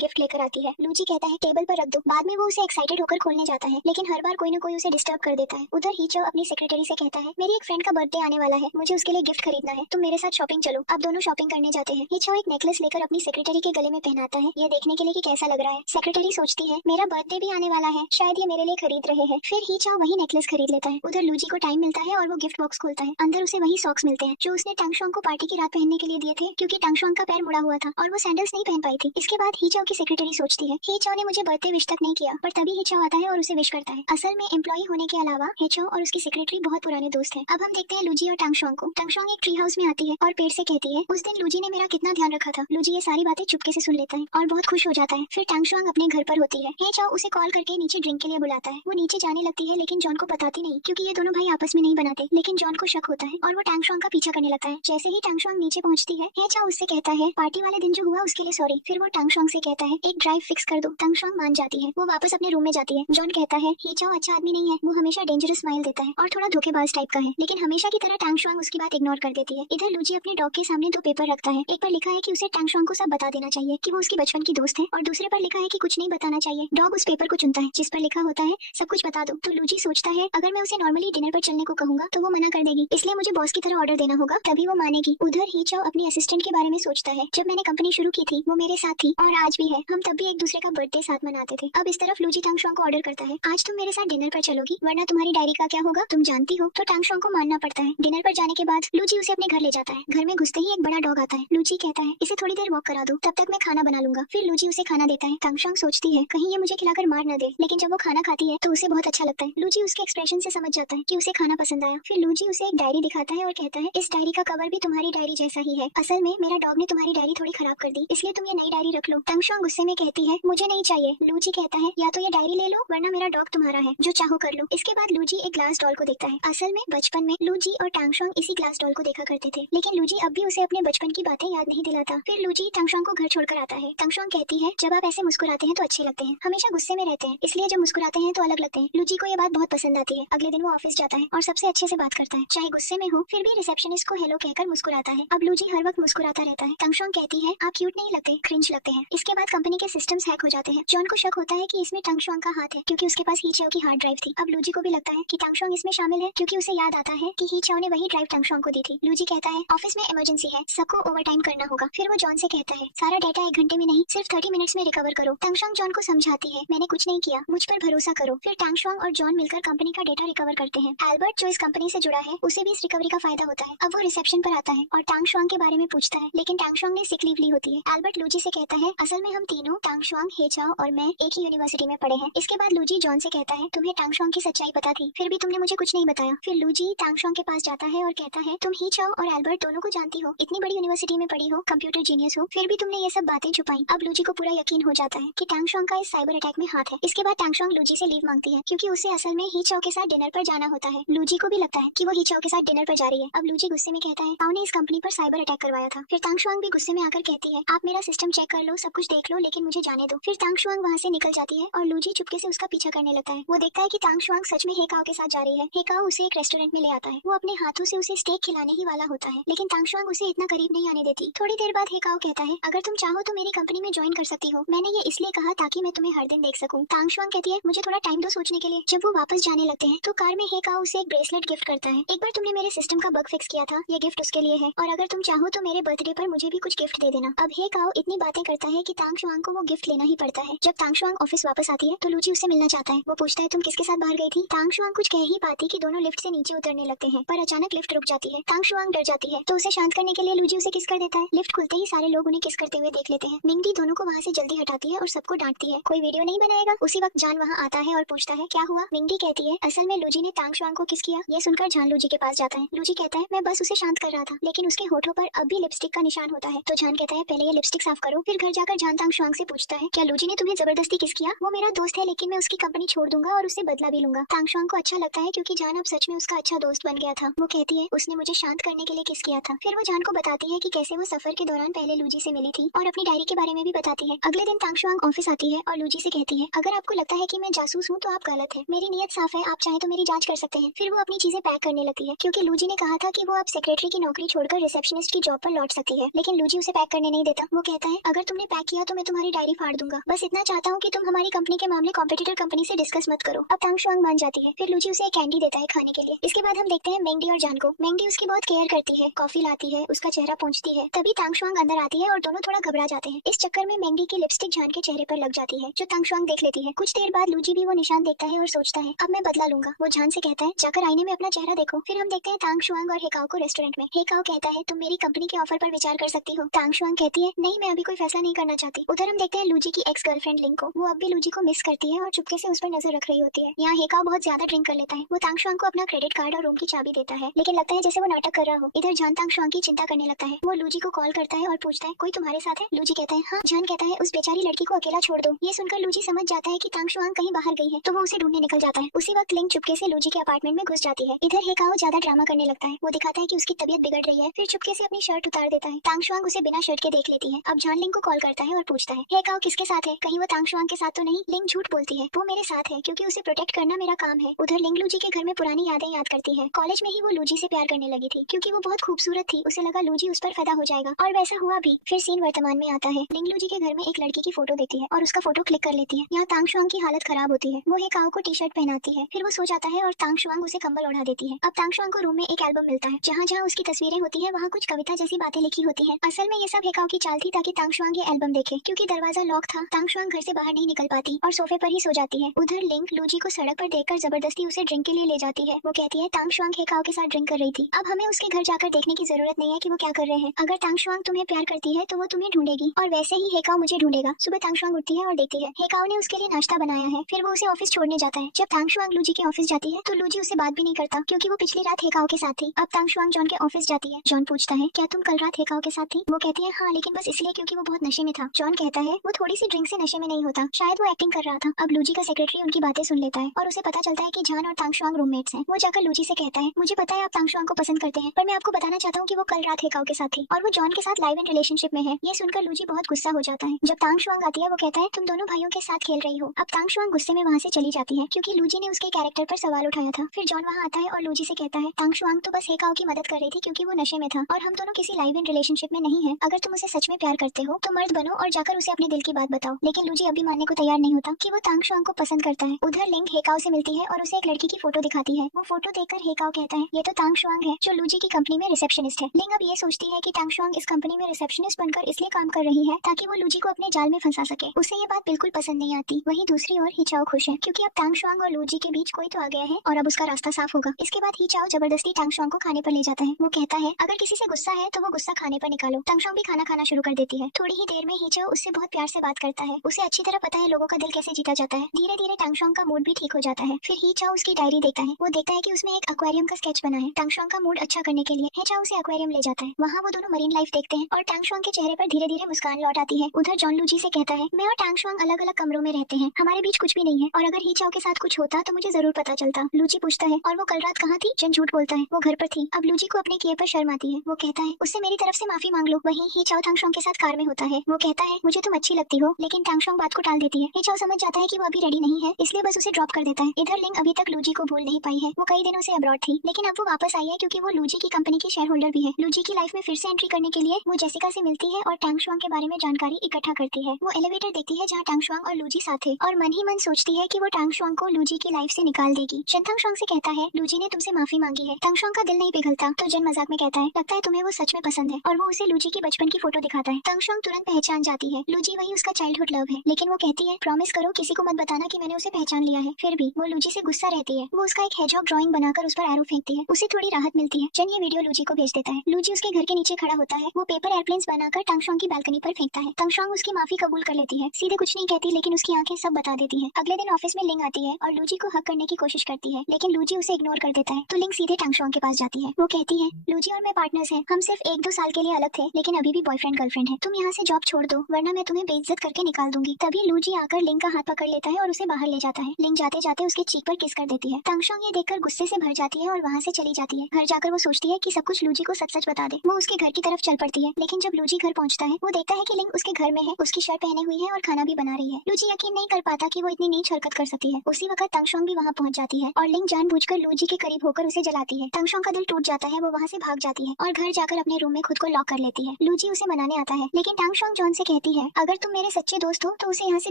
गिफ्ट लेकर आती है। लूजी कहता है टेबल पर रख दो। बाद में वो उसे एक्साइटेड होकर खोलने जाता है, लेकिन हर बार कोई न कोई उसे डिस्टर्ब कर देता है। उधर हीचो अपनी सेक्रेटरी से कहता है मेरी एक फ्रेंड का बर्थडे आने वाला है, मुझे उसके लिए गिफ्ट खरीदना है, तुम मेरे साथ शॉपिंग चलो। अब दोनों शॉपिंग करने जाते हैं। हीचो एक नेकलेस लेकर अपनी सेक्रेटरी के गले में पहनाता है, यह देखने के लिए कि कैसा लग रहा है। सेक्रेटरी सोचती है मेरा बर्थडे भी आने वाला है, शायद ये मेरे लिए खरीद रहे हैं। फिर हीचो वही नेकलेस खरीद लेता है। उधर लूजी को टाइम मिलता है और वो गिफ्ट बॉक्स खोलता है। अंदर उसे वही सॉक्स मिलते हैं जो उसने टैंग शुआंग को पार्टी की रात पहनने के लिए दिए थे, क्योंकि टैंग शुआंग का पैर मुड़ा हुआ था और वो सैंडल्स नहीं पहन पाई थी। इसके बाद हीचो की सेक्रेटरी सोचती है हीचो ने मुझे बर्थडे विश तक नहीं किया, पर तभी हीचो आता है और उसे विश करता है। असल में एम्प्लॉई होने के अलावा हीचो और उसकी सेक्रेटरी बहुत पुराने दोस्त हैं। अब हम देखते हैं लूजी और टैंग शुआंग को। टैंग शुआंग एक ट्री हाउस में आती है और पेड़ से कहती है उस दिन लूजी ने मेरा कितना ध्यान रखा था। लूजी ये सारी बातें चुपके से सुन लेता है और बहुत खुश हो जाता है। फिर टैंग शुआंग अपने घर पर होती है। हीचो उसे कॉल करके नीचे ड्रिंक के लिए बुलाता है। वो नीचे जाने लगती है लेकिन जॉन को बताती नहीं, क्योंकि ये दोनों भाई आपस में नहीं बनाते। लेकिन जॉन को शक होता है और वो टैंग शुआंग का पीछा करने लगता है। जैसे ही टैंग शुआंग नीचे पहुंचती है हीचो उससे कहता है पार्टी वाले दिन जो हुआ उसके लिए सॉरी। फिर वो टैंग शुआंग से कहता है एक ड्राइव फिक्स कर दो। टैंग शुआंग मान जाती है। वो वापस अपने रूम में जाती है। जॉन कहता है हीचो अच्छा आदमी नहीं है, वो हमेशा डेंजरस स्माइल देता है और थोड़ा धोखेबाज टाइप का है, लेकिन हमेशा की तरह टैंग शुआंग उसकी बात इग्नोर कर देती है। इधर लूजी अपने डॉग के सामने दो पेपर रखता है। एक पर लिखा है कि उसे टैंग शुआंग को सब बता देना चाहिए कि वो उसकी बचपन की दोस्त है, और दूसरे पर लिखा है कि कुछ नहीं बताना चाहिए। डॉग उस पेपर को चुनता है जिस पर लिखा होता है सब कुछ बता दो। तो लूजी सोचता है अगर मैं उसे नॉर्मली डिनर पर चलने को कहूंगा तो वो मना कर देगी, इसलिए मुझे बॉस की तरह ऑर्डर देना होगा, तभी वो मानेगी। उधर हीचो अपनी असिस्टेंट के बारे में सोचता है। जब मैंने कंपनी शुरू की थी वो मेरे साथ थी और आज भी है, हम तब भी एक दूसरे का बर्थडे साथ मनाते थे। अब इस तरफ लूजी टैंग शुआंग को ऑर्डर करता है आज तुम मेरे साथ डिनर पर चलोगी वरना तुम्हारी डायरी का क्या होगा तुम जानती हो। तो टैंग शुआंग को मानना पड़ता है। डिनर पर जाने के बाद लूजी उसे अपने घर ले जाता है। घर में घुसते ही एक बड़ा डॉग आता है। लूजी कहता है इसे थोड़ी देर वॉक करा दो, तब तक मैं खाना बना लूंगा। फिर लूजी उसे खाना देता है। टैंग शुआंग सोचती है कहीं ये मुझे खिलाकर मार न दे, लेकिन जब वो खाना खाती है तो उसे बहुत अच्छा लगता है। लूजी उसके एक्सप्रेशन से समझ जाता है कि उसे खाना पसंद आया। फिर लूजी उसे एक डायरी दिखाता है और कहता है इस डायरी का कवर भी तुम्हारी डायरी जैसा ही है, असल में मेरा डॉग ने तुम्हारी डायरी थोड़ी खराब कर दी, इसलिए तुम ये नई डायरी रख लो। टैंग शुआंग गुस्से में कहती है मुझे नहीं चाहिए। लूजी कहता है या तो ये डायरी ले लो वरना मेरा डॉग तुम्हारा है, जो चाहो कर लो। इसके बाद लूजी एक ग्लास डॉल को देखता है। असल में बचपन में लूजी और टैंग शुआंग इसी ग्लास डॉल को देखा करते थे, लेकिन लूजी अब भी उसे अपने बचपन की बातें याद नहीं दिलाता। फिर लूजी टैंग शुआंग को घर छोड़कर आता है। टैंग शुआंग कहती है जब आप ऐसे मुस्कुराते हैं तो अच्छे लगते हैं, हमेशा गुस्से में रहते हैं, इसलिए जब मुस्कुराते हैं तो अलग लगते हैं। लूजी को ये बात बहुत पसंद आती है। अगले दिन वो ऑफिस जाता है और सबसे अच्छे से बात करता है, चाहे गुस्से में हो फिर भी रिसेप्शनिस्ट को हेलो कहकर मुस्कुराता है। अब लूजी हर वक्त मुस्कुराता रहता है। टैंग शुआंग कहती है आप क्यूट नहीं लगते, क्रिंज लगते हैं। इसके बाद कंपनी के सिस्टम्स हैक हो जाते हैं। जॉन को शक होता है कि इसमें टैंग शुआंग का हाथ है, क्योंकि उसके पास हीचो की हार्ड ड्राइव थी। अब लूजी को भी लगता है कि टैंग शुआंग इसमें शामिल है, क्योंकि उसे याद आता है कि हीचो ने वही ड्राइव टैंग शुआंग को दी थी। लूजी कहता है ऑफिस में इमरजेंसी है, सबको ओवर टाइम करना होगा। फिर वो जॉन से कहता है सारा डाटा 1 घंटे में नहीं सिर्फ 30 मिनट्स में रिकवर करो। टैंग शुआंग जॉन को समझाती है मैंने कुछ नहीं किया, मुझ पर भरोसा करो। फिर टैंग शुआंग और जॉन मिलकर कंपनी का डेटा रिकवर करते हैं। एल्बर्ट जो इस कंपनी से जुड़ा है उसे भी इस रिकवरी का फायदा होता है। अब वो रिसेप्शन पर आता है और टैंग शुआंग के बारे में पूछता है, लेकिन टैंग शुआंग ने सिक लीव ली होती है। एल्बर्ट लूजी से कहता है असल में हम तीनों टैंग शुआंग, हीचो और मैं एक ही यूनिवर्सिटी में पढ़े हैं। इसके बाद लूजी जॉन से कहता है तुम्हें टैंग शुआंग की सच्चाई पता थी, फिर भी तुमने मुझे कुछ नहीं बताया। फिर लूजी टैंग शुआंग के पास जाता है और कहता है तुम हीचो और एल्बर्ट दोनों को जानती हो, इतनी बड़ी यूनिवर्सिटी में पढ़ी हो, कंप्यूटर जीनियस हो, फिर भी तुमने ये सब बातें छुपाई। अब लूजी को पूरा यकीन हो जाता है कि टैंग शुआंग का इस साइबर अटैक में हाथ है। इसके बाद टैंग शुआंग लूजी से लीव मांगती है, क्योंकि उसे असल में हीचो के साथ डिनर पर जाना होता है। लूजी को भी लगता है कि वो हीचो के साथ डिनर पर जा रही है। अब लूजी गुस्से में कहता है ताऊ ने इस कंपनी पर साइबर अटैक करवाया था। फिर टैंग शुआंग भी गुस्से में आकर कहती है आप मेरा सिस्टम चेक कर लो, सब कुछ देख लो, लेकिन मुझे जाने दो। फिर टैंग शुआंग वहाँ से निकल जाती है और लूजी चुपके से उसका पीछा करने लगता है। वो देखता है कि टैंग शुआंग सच में हेकाओ के साथ जा रही है। हेकाओ उसे एक रेस्टोरेंट में ले आता है। वो अपने हाथों से उसे स्टेक खिलाने ही वाला होता है, लेकिन टैंग शुआंग उसे इतना करीब नहीं आने देती। थोड़ी देर बाद हेकाओ कहता है अगर तुम चाहो तो मेरी कंपनी में ज्वाइन कर सकती हो, मैंने ये इसलिए कहा ताकि मैं तुम्हें हर दिन देख सकूं। टैंग शुआंग कहती है मुझे थोड़ा टाइम दो सोचने के लिए। जब वो वापस जाने लगते हैं तो कार में हेकाओ उसे एक ब्रेसलेट गिफ्ट करता है। एक बार तुमने मेरे सिस्टम का बग फिक्स किया था, ये गिफ्ट उसके लिए है, और अगर तुम चाहो तो मेरे बर्थडे पर मुझे भी कुछ गिफ्ट दे देना। अब हेकाओ इतनी बातें करता है कि टैंग शुआंग को वो गिफ्ट लेना ही पड़ता है। जब टैंग शुआंग ऑफिस वापस आती है तो लूजी उससे मिलना चाहता है। वो पूछता है तुम किसके साथ बाहर गई थी। टैंग शुआंग कुछ कह ही पाती कि दोनों लिफ्ट से नीचे उतरने लगते हैं, पर अचानक लिफ्ट रुक जाती है। टैंग शुआंग डर जाती है तो उसे शांत करने के लिए लूजी उसे किस कर देता है। लिफ्ट खुलते ही सारे लोग उन्हें किस करते हुए देख लेते हैं। मिंगडी दोनों को वहाँ से जल्दी हटाती है और सबको डांटती है कोई वीडियो नहीं बनाएगा। उसी वक्त जान वहाँ आता है और पूछता है क्या हुआ। मिंगडी कहती है असल में लूजी ने टैंग शुआंग को किस किया। ये सुनकर जान लूजी के पास जाता है। लूजी कहता है मैं बस उसे शांत कर रहा था, लेकिन उसके होठों पर अब भी लिपस्टिक का निशान होता है। तो जान कहता है पहले ये लिपस्टिक साफ करो। फिर घर जाकर जान टैंग शुआंग से पूछता है क्या लूजी ने तुम्हें जबरदस्ती किस किया। वो मेरा दोस्त है, लेकिन मैं उसकी कंपनी छोड़ दूंगा और उससे बदला भी लूंगा। टैंग शुआंग को अच्छा लगता है क्योंकि जान अब सच में उसका अच्छा दोस्त बन गया था। वो कहती है उसने मुझे शांत करने के लिए किस किया था। फिर वो जान को बताती है कि कैसे वो सफर के दौरान पहले लूजी से मिली थी और अपनी डायरी के बारे में भी बताती है। अगले दिन टैंग शुआंग ऑफिस आती है और लूजी से कहती है अगर आपको लगता है कि मैं जासूस हूँ तो आप गलत है, मेरी नीयत साफ है, आप चाहे तो मेरी जांच कर सकते हैं। फिर वो अपनी चीजें पैक करने लगती है, क्योंकि लूजी ने कहा था कि वो अब सेक्रेटरी की नौकरी छोड़कर रिसेप्शनिस्ट की जॉब पर लौट सकती है, लेकिन लूजी उसे उसे पैक करने नहीं देता। वो कहता है अगर तुमने पैक किया तो मैं तुम्हारी डायरी फाड़ दूंगा, बस इतना चाहता हूँ कि तुम हमारी कंपनी के मामले कॉम्पिटिटर कंपनी से डिस्कस मत करो। अब तांग शुआंग मान जाती है। फिर लूजी उसे एक कैंडी देता है खाने के लिए। इसके बाद हम देखते हैं मेंगडी और जान को। मेंगडी उसकी बहुत केयर करती है, कॉफी लाती है, उसका चेहरा पोंछती है। तभी तांग शुआंग अंदर आती है और दोनों थोड़ा घबरा जाते हैं। इस चक्कर में मेंगडी की लिपस्टिक जान के चेहरे पर लग जाती है, जो तांग शुआंग देख लेती है। कुछ देर बाद लूजी भी वो निशान देखता है और सोचता है अब मैं बदला लूंगा। वो जान से कहता है जाकर आईने में अपना चेहरा देखो। फिर हम देखते हैं तांग शुआंग और हेकाओ को रेस्टोरेंट में। हेकाओ कहता है तुम मेरी कंपनी के ऑफर पर विचार कर सकती हो। तांग शुआंग कहती है नहीं, मैं अभी कोई फैसला नहीं करना चाहती। उधर हम देखते हैं लूजी की एक्स गर्लफ्रेंड लिंग को। वो अब भी लूजी को मिस करती है और चुपके से उस पर नजर रख रही होती है। यहाँ हेकाओ बहुत ज्यादा ड्रिंक कर लेता है। वो तांग शुआंग को अपना क्रेडिट कार्ड और रूम की चाबी देता है, लेकिन लगता है जैसे वो नाटक कर रहा हो। इधर जान तांग शुआंग की चिंता करने लगता है। वो लूजी को कॉल करता है और पूछता है कोई तुम्हारे साथ है? लूजी कहता है हाँ। जान कहता है उस बेचारी लड़की को अकेला छोड़ दो। ये सुनकर लूजी समझ जाता है कि तांग शुआंग कहीं बाहर गई है, तो वो उसे ढूंढने निकल जाता है। उसी वक्त लिंग चुपके से लूजी के अपार्टमेंट में घुस जाती है। इधर हेकाओ ज्यादा ड्रामा करने लगता है। वो दिखाता है कि उसकी तबीयत बिगड़ रही है, फिर चुपके से अपनी शर्ट उतार देता है। तांग शुआंग उसे बिना शर्ट के देख लेती है। अब जान लिंग को कॉल करता है और पूछता है हेकाओ किसके साथ है? कहीं वो तांग शुआंग के साथ तो नहीं? लिंग झूठ बोलती है, वो मेरे साथ है क्योंकि उसे प्रोटेक्ट करना मेरा काम है। उधर लिंग लूजी के घर में पुरानी यादें याद करती है। कॉलेज में ही वो लूजी से प्यार करने लगी थी क्योंकि वो बहुत खूबसूरत थी। उसे लगा लूजी उस पर फिदा हो जाएगा और वैसा हुआ भी। फिर सीन वर्तमान में आता है। लिंग लूजी के घर में एक लड़की की फोटो देती है और उसका फोटो क्लिक कर लेती है। यहाँ तांग शुआंग की हालत खराब होती है। वो हेकाओ को टी शर्ट पहनाती है, फिर वो सो जाता है और तांग शुआंग उसे कंबल ओढ़ा देती है। अब तांग शुआंग को रूम में एक एल्बम मिलता है, जहाँ जहाँ उसकी तस्वीरें होती है वहाँ कुछ कविता जैसी बातें लिखी होती है। असल में ये सब हेकाओ की चाल थी ताकि तांग शुआंग ये एल्बम देखे। क्योंकि दरवाजा लॉक था, तांग शुआंग घर से बाहर नहीं निकल पाती और सोफे पर ही सो जाती है। उधर लिंग लूजी को सड़क पर देखकर जबरदस्ती उसे ड्रिंक के लिए ले जाती है। वो कहती है तांग शुआंग हेकाओ के साथ ड्रिंक कर रही थी। अब हमें उसके घर जाकर देखने की जरूरत नहीं है कि वो क्या कर रहे हैं। अगर तांग शुआंग तुम्हें प्यार करती है तो वो तुम्हें ढूंढेगी और वैसे ही हेकाओ मुझे ढूंढेगा। सुबह तांग शुआंग उठती है और देखती है हेकाओ ने उसके लिए नाश्ता बनाया है। फिर वो उसे ऑफिस छोड़ने जाता है। जब तांग शुआंग लूजी के ऑफिस जाती है तो लूजी उसे बात भी नहीं करता क्योंकि वो पिछली रात हेकाओ के साथ थी। अब तांग शुआंग जॉन के ऑफिस जाती है। जॉन पूछता है क्या तुम कल रात हेकाओ के साथ थी? वो कहती है हाँ, लेकिन बस इसलिए क्योंकि वो बहुत नशे में था। जॉन कहता है वो थोड़ी सी ड्रिंक से नशे में नहीं होता, शायद वो एक्टिंग कर रहा था। अब लूजी का सेक्रेटरी उनकी बातें सुन लेता है और उसे पता चलता है कि जान और तांग शुआंग रूममेट्स हैं। वो जाकर लूजी से कहता है मुझे पता है आप तांग शुआंग को पसंद करते हैं, पर मैं आपको बताना चाहता हूँ कि वो कल रात हेकाओ के साथ थी और वो जॉन के साथ लाइव इन रिलेशनशिप में है। ये सुनकर लूजी बहुत गुस्सा हो जाता है। जब तांग शुआंग आती है वो कहता है तुम दोनों भाइयों के साथ खेल रही हो। अब तांग शुआंग गुस्से में वहाँ से चली जाती है क्योंकि लूजी ने उसके कैरेक्टर पर सवाल उठाया था। फिर जॉन वहाँ आता है और लूजी से कहता है तांग शुआंग तो बस हेकाओ की मदद कर रही थी क्योंकि वो नशे में था और हम दोनों किसी लाइव इन रिलेशनशिप में नहीं है। अगर तुम उसे सच में प्यार करते हो तो मर्द बनो और जाकर उसे अपने दिल की बात बताओ। लेकिन लूजी अभी मानने को तैयार नहीं होता कि वो तांग शुआंग को पसंद करता है। उधर लिंग हेकाओ से मिलती है और उसे एक लड़की की फोटो दिखाती है। वो फोटो देखकर हेकाओ कहता है ये तो तांग शुआंग है जो लूजी की कंपनी में रिसेप्शनिस्ट है। लिंग अब ये सोचती है कि तांग शुआंग इस कंपनी में रिसेप्शनिस्ट बनकर इसलिए काम कर रही है ताकि वो लूजी को अपने जाल में फंसा सके। उसे ये बात बिल्कुल पसंद नहीं आती। वहीं दूसरी ओर ही चाओ खुश है क्योंकि अब तांग शुआंग और लूजी के बीच कोई तो आ गया है और अब उसका रास्ता साफ होगा। इसके बाद ही चाओ जबरदस्ती तांग शुआंग को खाने पर ले जाता है। वो कहता है अगर किसी से गुस्सा है तो वो गुस्सा खाने पर निकालो। तांग शुआंग भी खाना खाना शुरू कर देती है। थोड़ी ही देर में ही चाओ उससे बहुत प्यार से बात करता है। उसे अच्छी तरह पता है लोगों का दिल कैसे जीता जाता है। धीरे धीरे तांग शुआंग का मूड भी ठीक हो जाता है। फिर ही चाओ उसकी डायरी देखता है। वो देखता है कि उसमें एक एक्वेरियम का स्केच बना है। तांग शुआंग का मूड अच्छा करने के लिए ही चाओ उसे एक्वेरियम ले जाता है। वहाँ वो दोनों मरीन लाइफ देखते हैं और तांग शुआंग के चेहरे पर धीरे धीरे मुस्कान लौट आती है। उधर जॉन लूजी से कहता है मैं और तांग शुआंग अलग अलग कमरों में रहते हैं, हमारे बीच कुछ भी नहीं है और अगर ही चाओ के साथ कुछ होता तो मुझे जरूर पता चलता। लूजी पूछता है और वो कल रात कहाँ थी? जॉन झूठ बोलता है वो घर पर थी। अब लूजी को अपने किए पर शर्म आती है। वो कहता है उससे मेरी तरफ से माफी मांग लो। वहीं ही चाओ तांग शुआंग के साथ कार में होता है। वो कहता है मुझे तुम अच्छी लगती हो, लेकिन तांग शुआंग बात को टाल देती है। ही चाओ समझ जाता है कि वो अभी रेडी नहीं है, इसलिए बस उसे ड्रॉप कर देता है। इधर लिंग अभी तक लूजी को भूल नहीं पाई है। वो कई दिनों से अब्रॉड थी, लेकिन अब वो वापस आई है क्योंकि वो लूजी की कंपनी की शेयर होल्डर भी है। लूजी की लाइफ में फिर से एंट्री करने के लिए वो जेसिका से मिलती है और तांग शुआंग के बारे में जानकारी इकट्ठा करती है। वो एलिवेटर देखती है जहाँ तांग शुआंग और लूजी साथ थे और मन ही मन सोचती है कि वो तांग शुआंग को लूजी की लाइफ से निकाल देगी। जन तांग शुआंग से कहता है लूजी ने तुमसे माफी मांगी है। तांग शुआंग का दिल नहीं पिघलता तो जन मजाक में कहता है लगता है तुम्हें वो सच में पसंद है और वो उसे लूजी की बचपन की फोटो दिखाता है। तांग शुआंग तुरंत पहचान जाती है लूजी वही उसका चाइल्डहुड लव है, लेकिन वो कहती है प्रॉमिस करो किसी को मत बताना कि मैंने उसे पहचान लिया है। फिर भी वो लूजी से गुस्सा रहती है। वो उसका एक हेजहॉग ड्राइंग बनाकर उस पर एरो फेंकती है। उसे थोड़ी राहत मिलती है। जन ये वीडियो लूजी को भेज देता है। लूजी उसके घर के नीचे खड़ा होता है। वो पेपर एयरप्लेन्स बनाकर तांग शुआंग की बालकनी पर फेंकता है। तांग शुआंग उसकी माफी कबूल कर लेती है। सीधे कुछ नहीं कहती, लेकिन उसकी आंखें सब बता देती है। अगले दिन ऑफिस में लिंग आती है और लूजी को हक करने की कोशिश करती है, लेकिन लूजी उसे इग्नोर कर देता है। तो लिंग सीधे तांग शुआंग के पास जाती है। वो कहती है लूजी और मैं पार्टनर्स हैं, हम सिर्फ 1-2 साल के लिए अलग थे, लेकिन अभी भी बॉयफ्रेंड गर्लफ्रेंड है। तुम यहाँ से जॉब छोड़ दो वरना मैं तुम्हें बेइज्जत करके निकाल दूंगी। तभी लूजी आकर लिंग का हाथ पकड़ लेता है और उसे बाहर ले जाता है। लिंग जाते जाते उसके चीक पर किस कर देती है। तांग शुआंग ये देखकर गुस्से से भर जाती है और वहाँ से चली जाती है। घर जाकर वो सोचती है कि सब कुछ लूजी को सच सच बता दे। वो उसके घर की तरफ चल पड़ती है, लेकिन जब लूजी घर पहुँचता है वो देखता है कि लिंग उसके घर में है, उसकी शर्ट पहने हुई है और खाना भी बना रही है। लूजी यकीन नहीं कर पाता कि वो इतनी नीच हरकत कर सकती है। उसी वक्त तांग शुआंग भी वहाँ पहुँच जाती है और लिंग जानबूझकर लूजी के करीब होकर उसे जलाती है। तांग शुआंग का दिल टूट जाता है। वो वहाँ से भाग जाती है और घर जाकर अपने रूम में खुद को लॉक कर लेती है। लूजी उसे मनाने आता है, लेकिन टांग शुआंग जॉन से कहती है अगर तुम मेरे सच्चे दोस्त हो तो उसे यहाँ से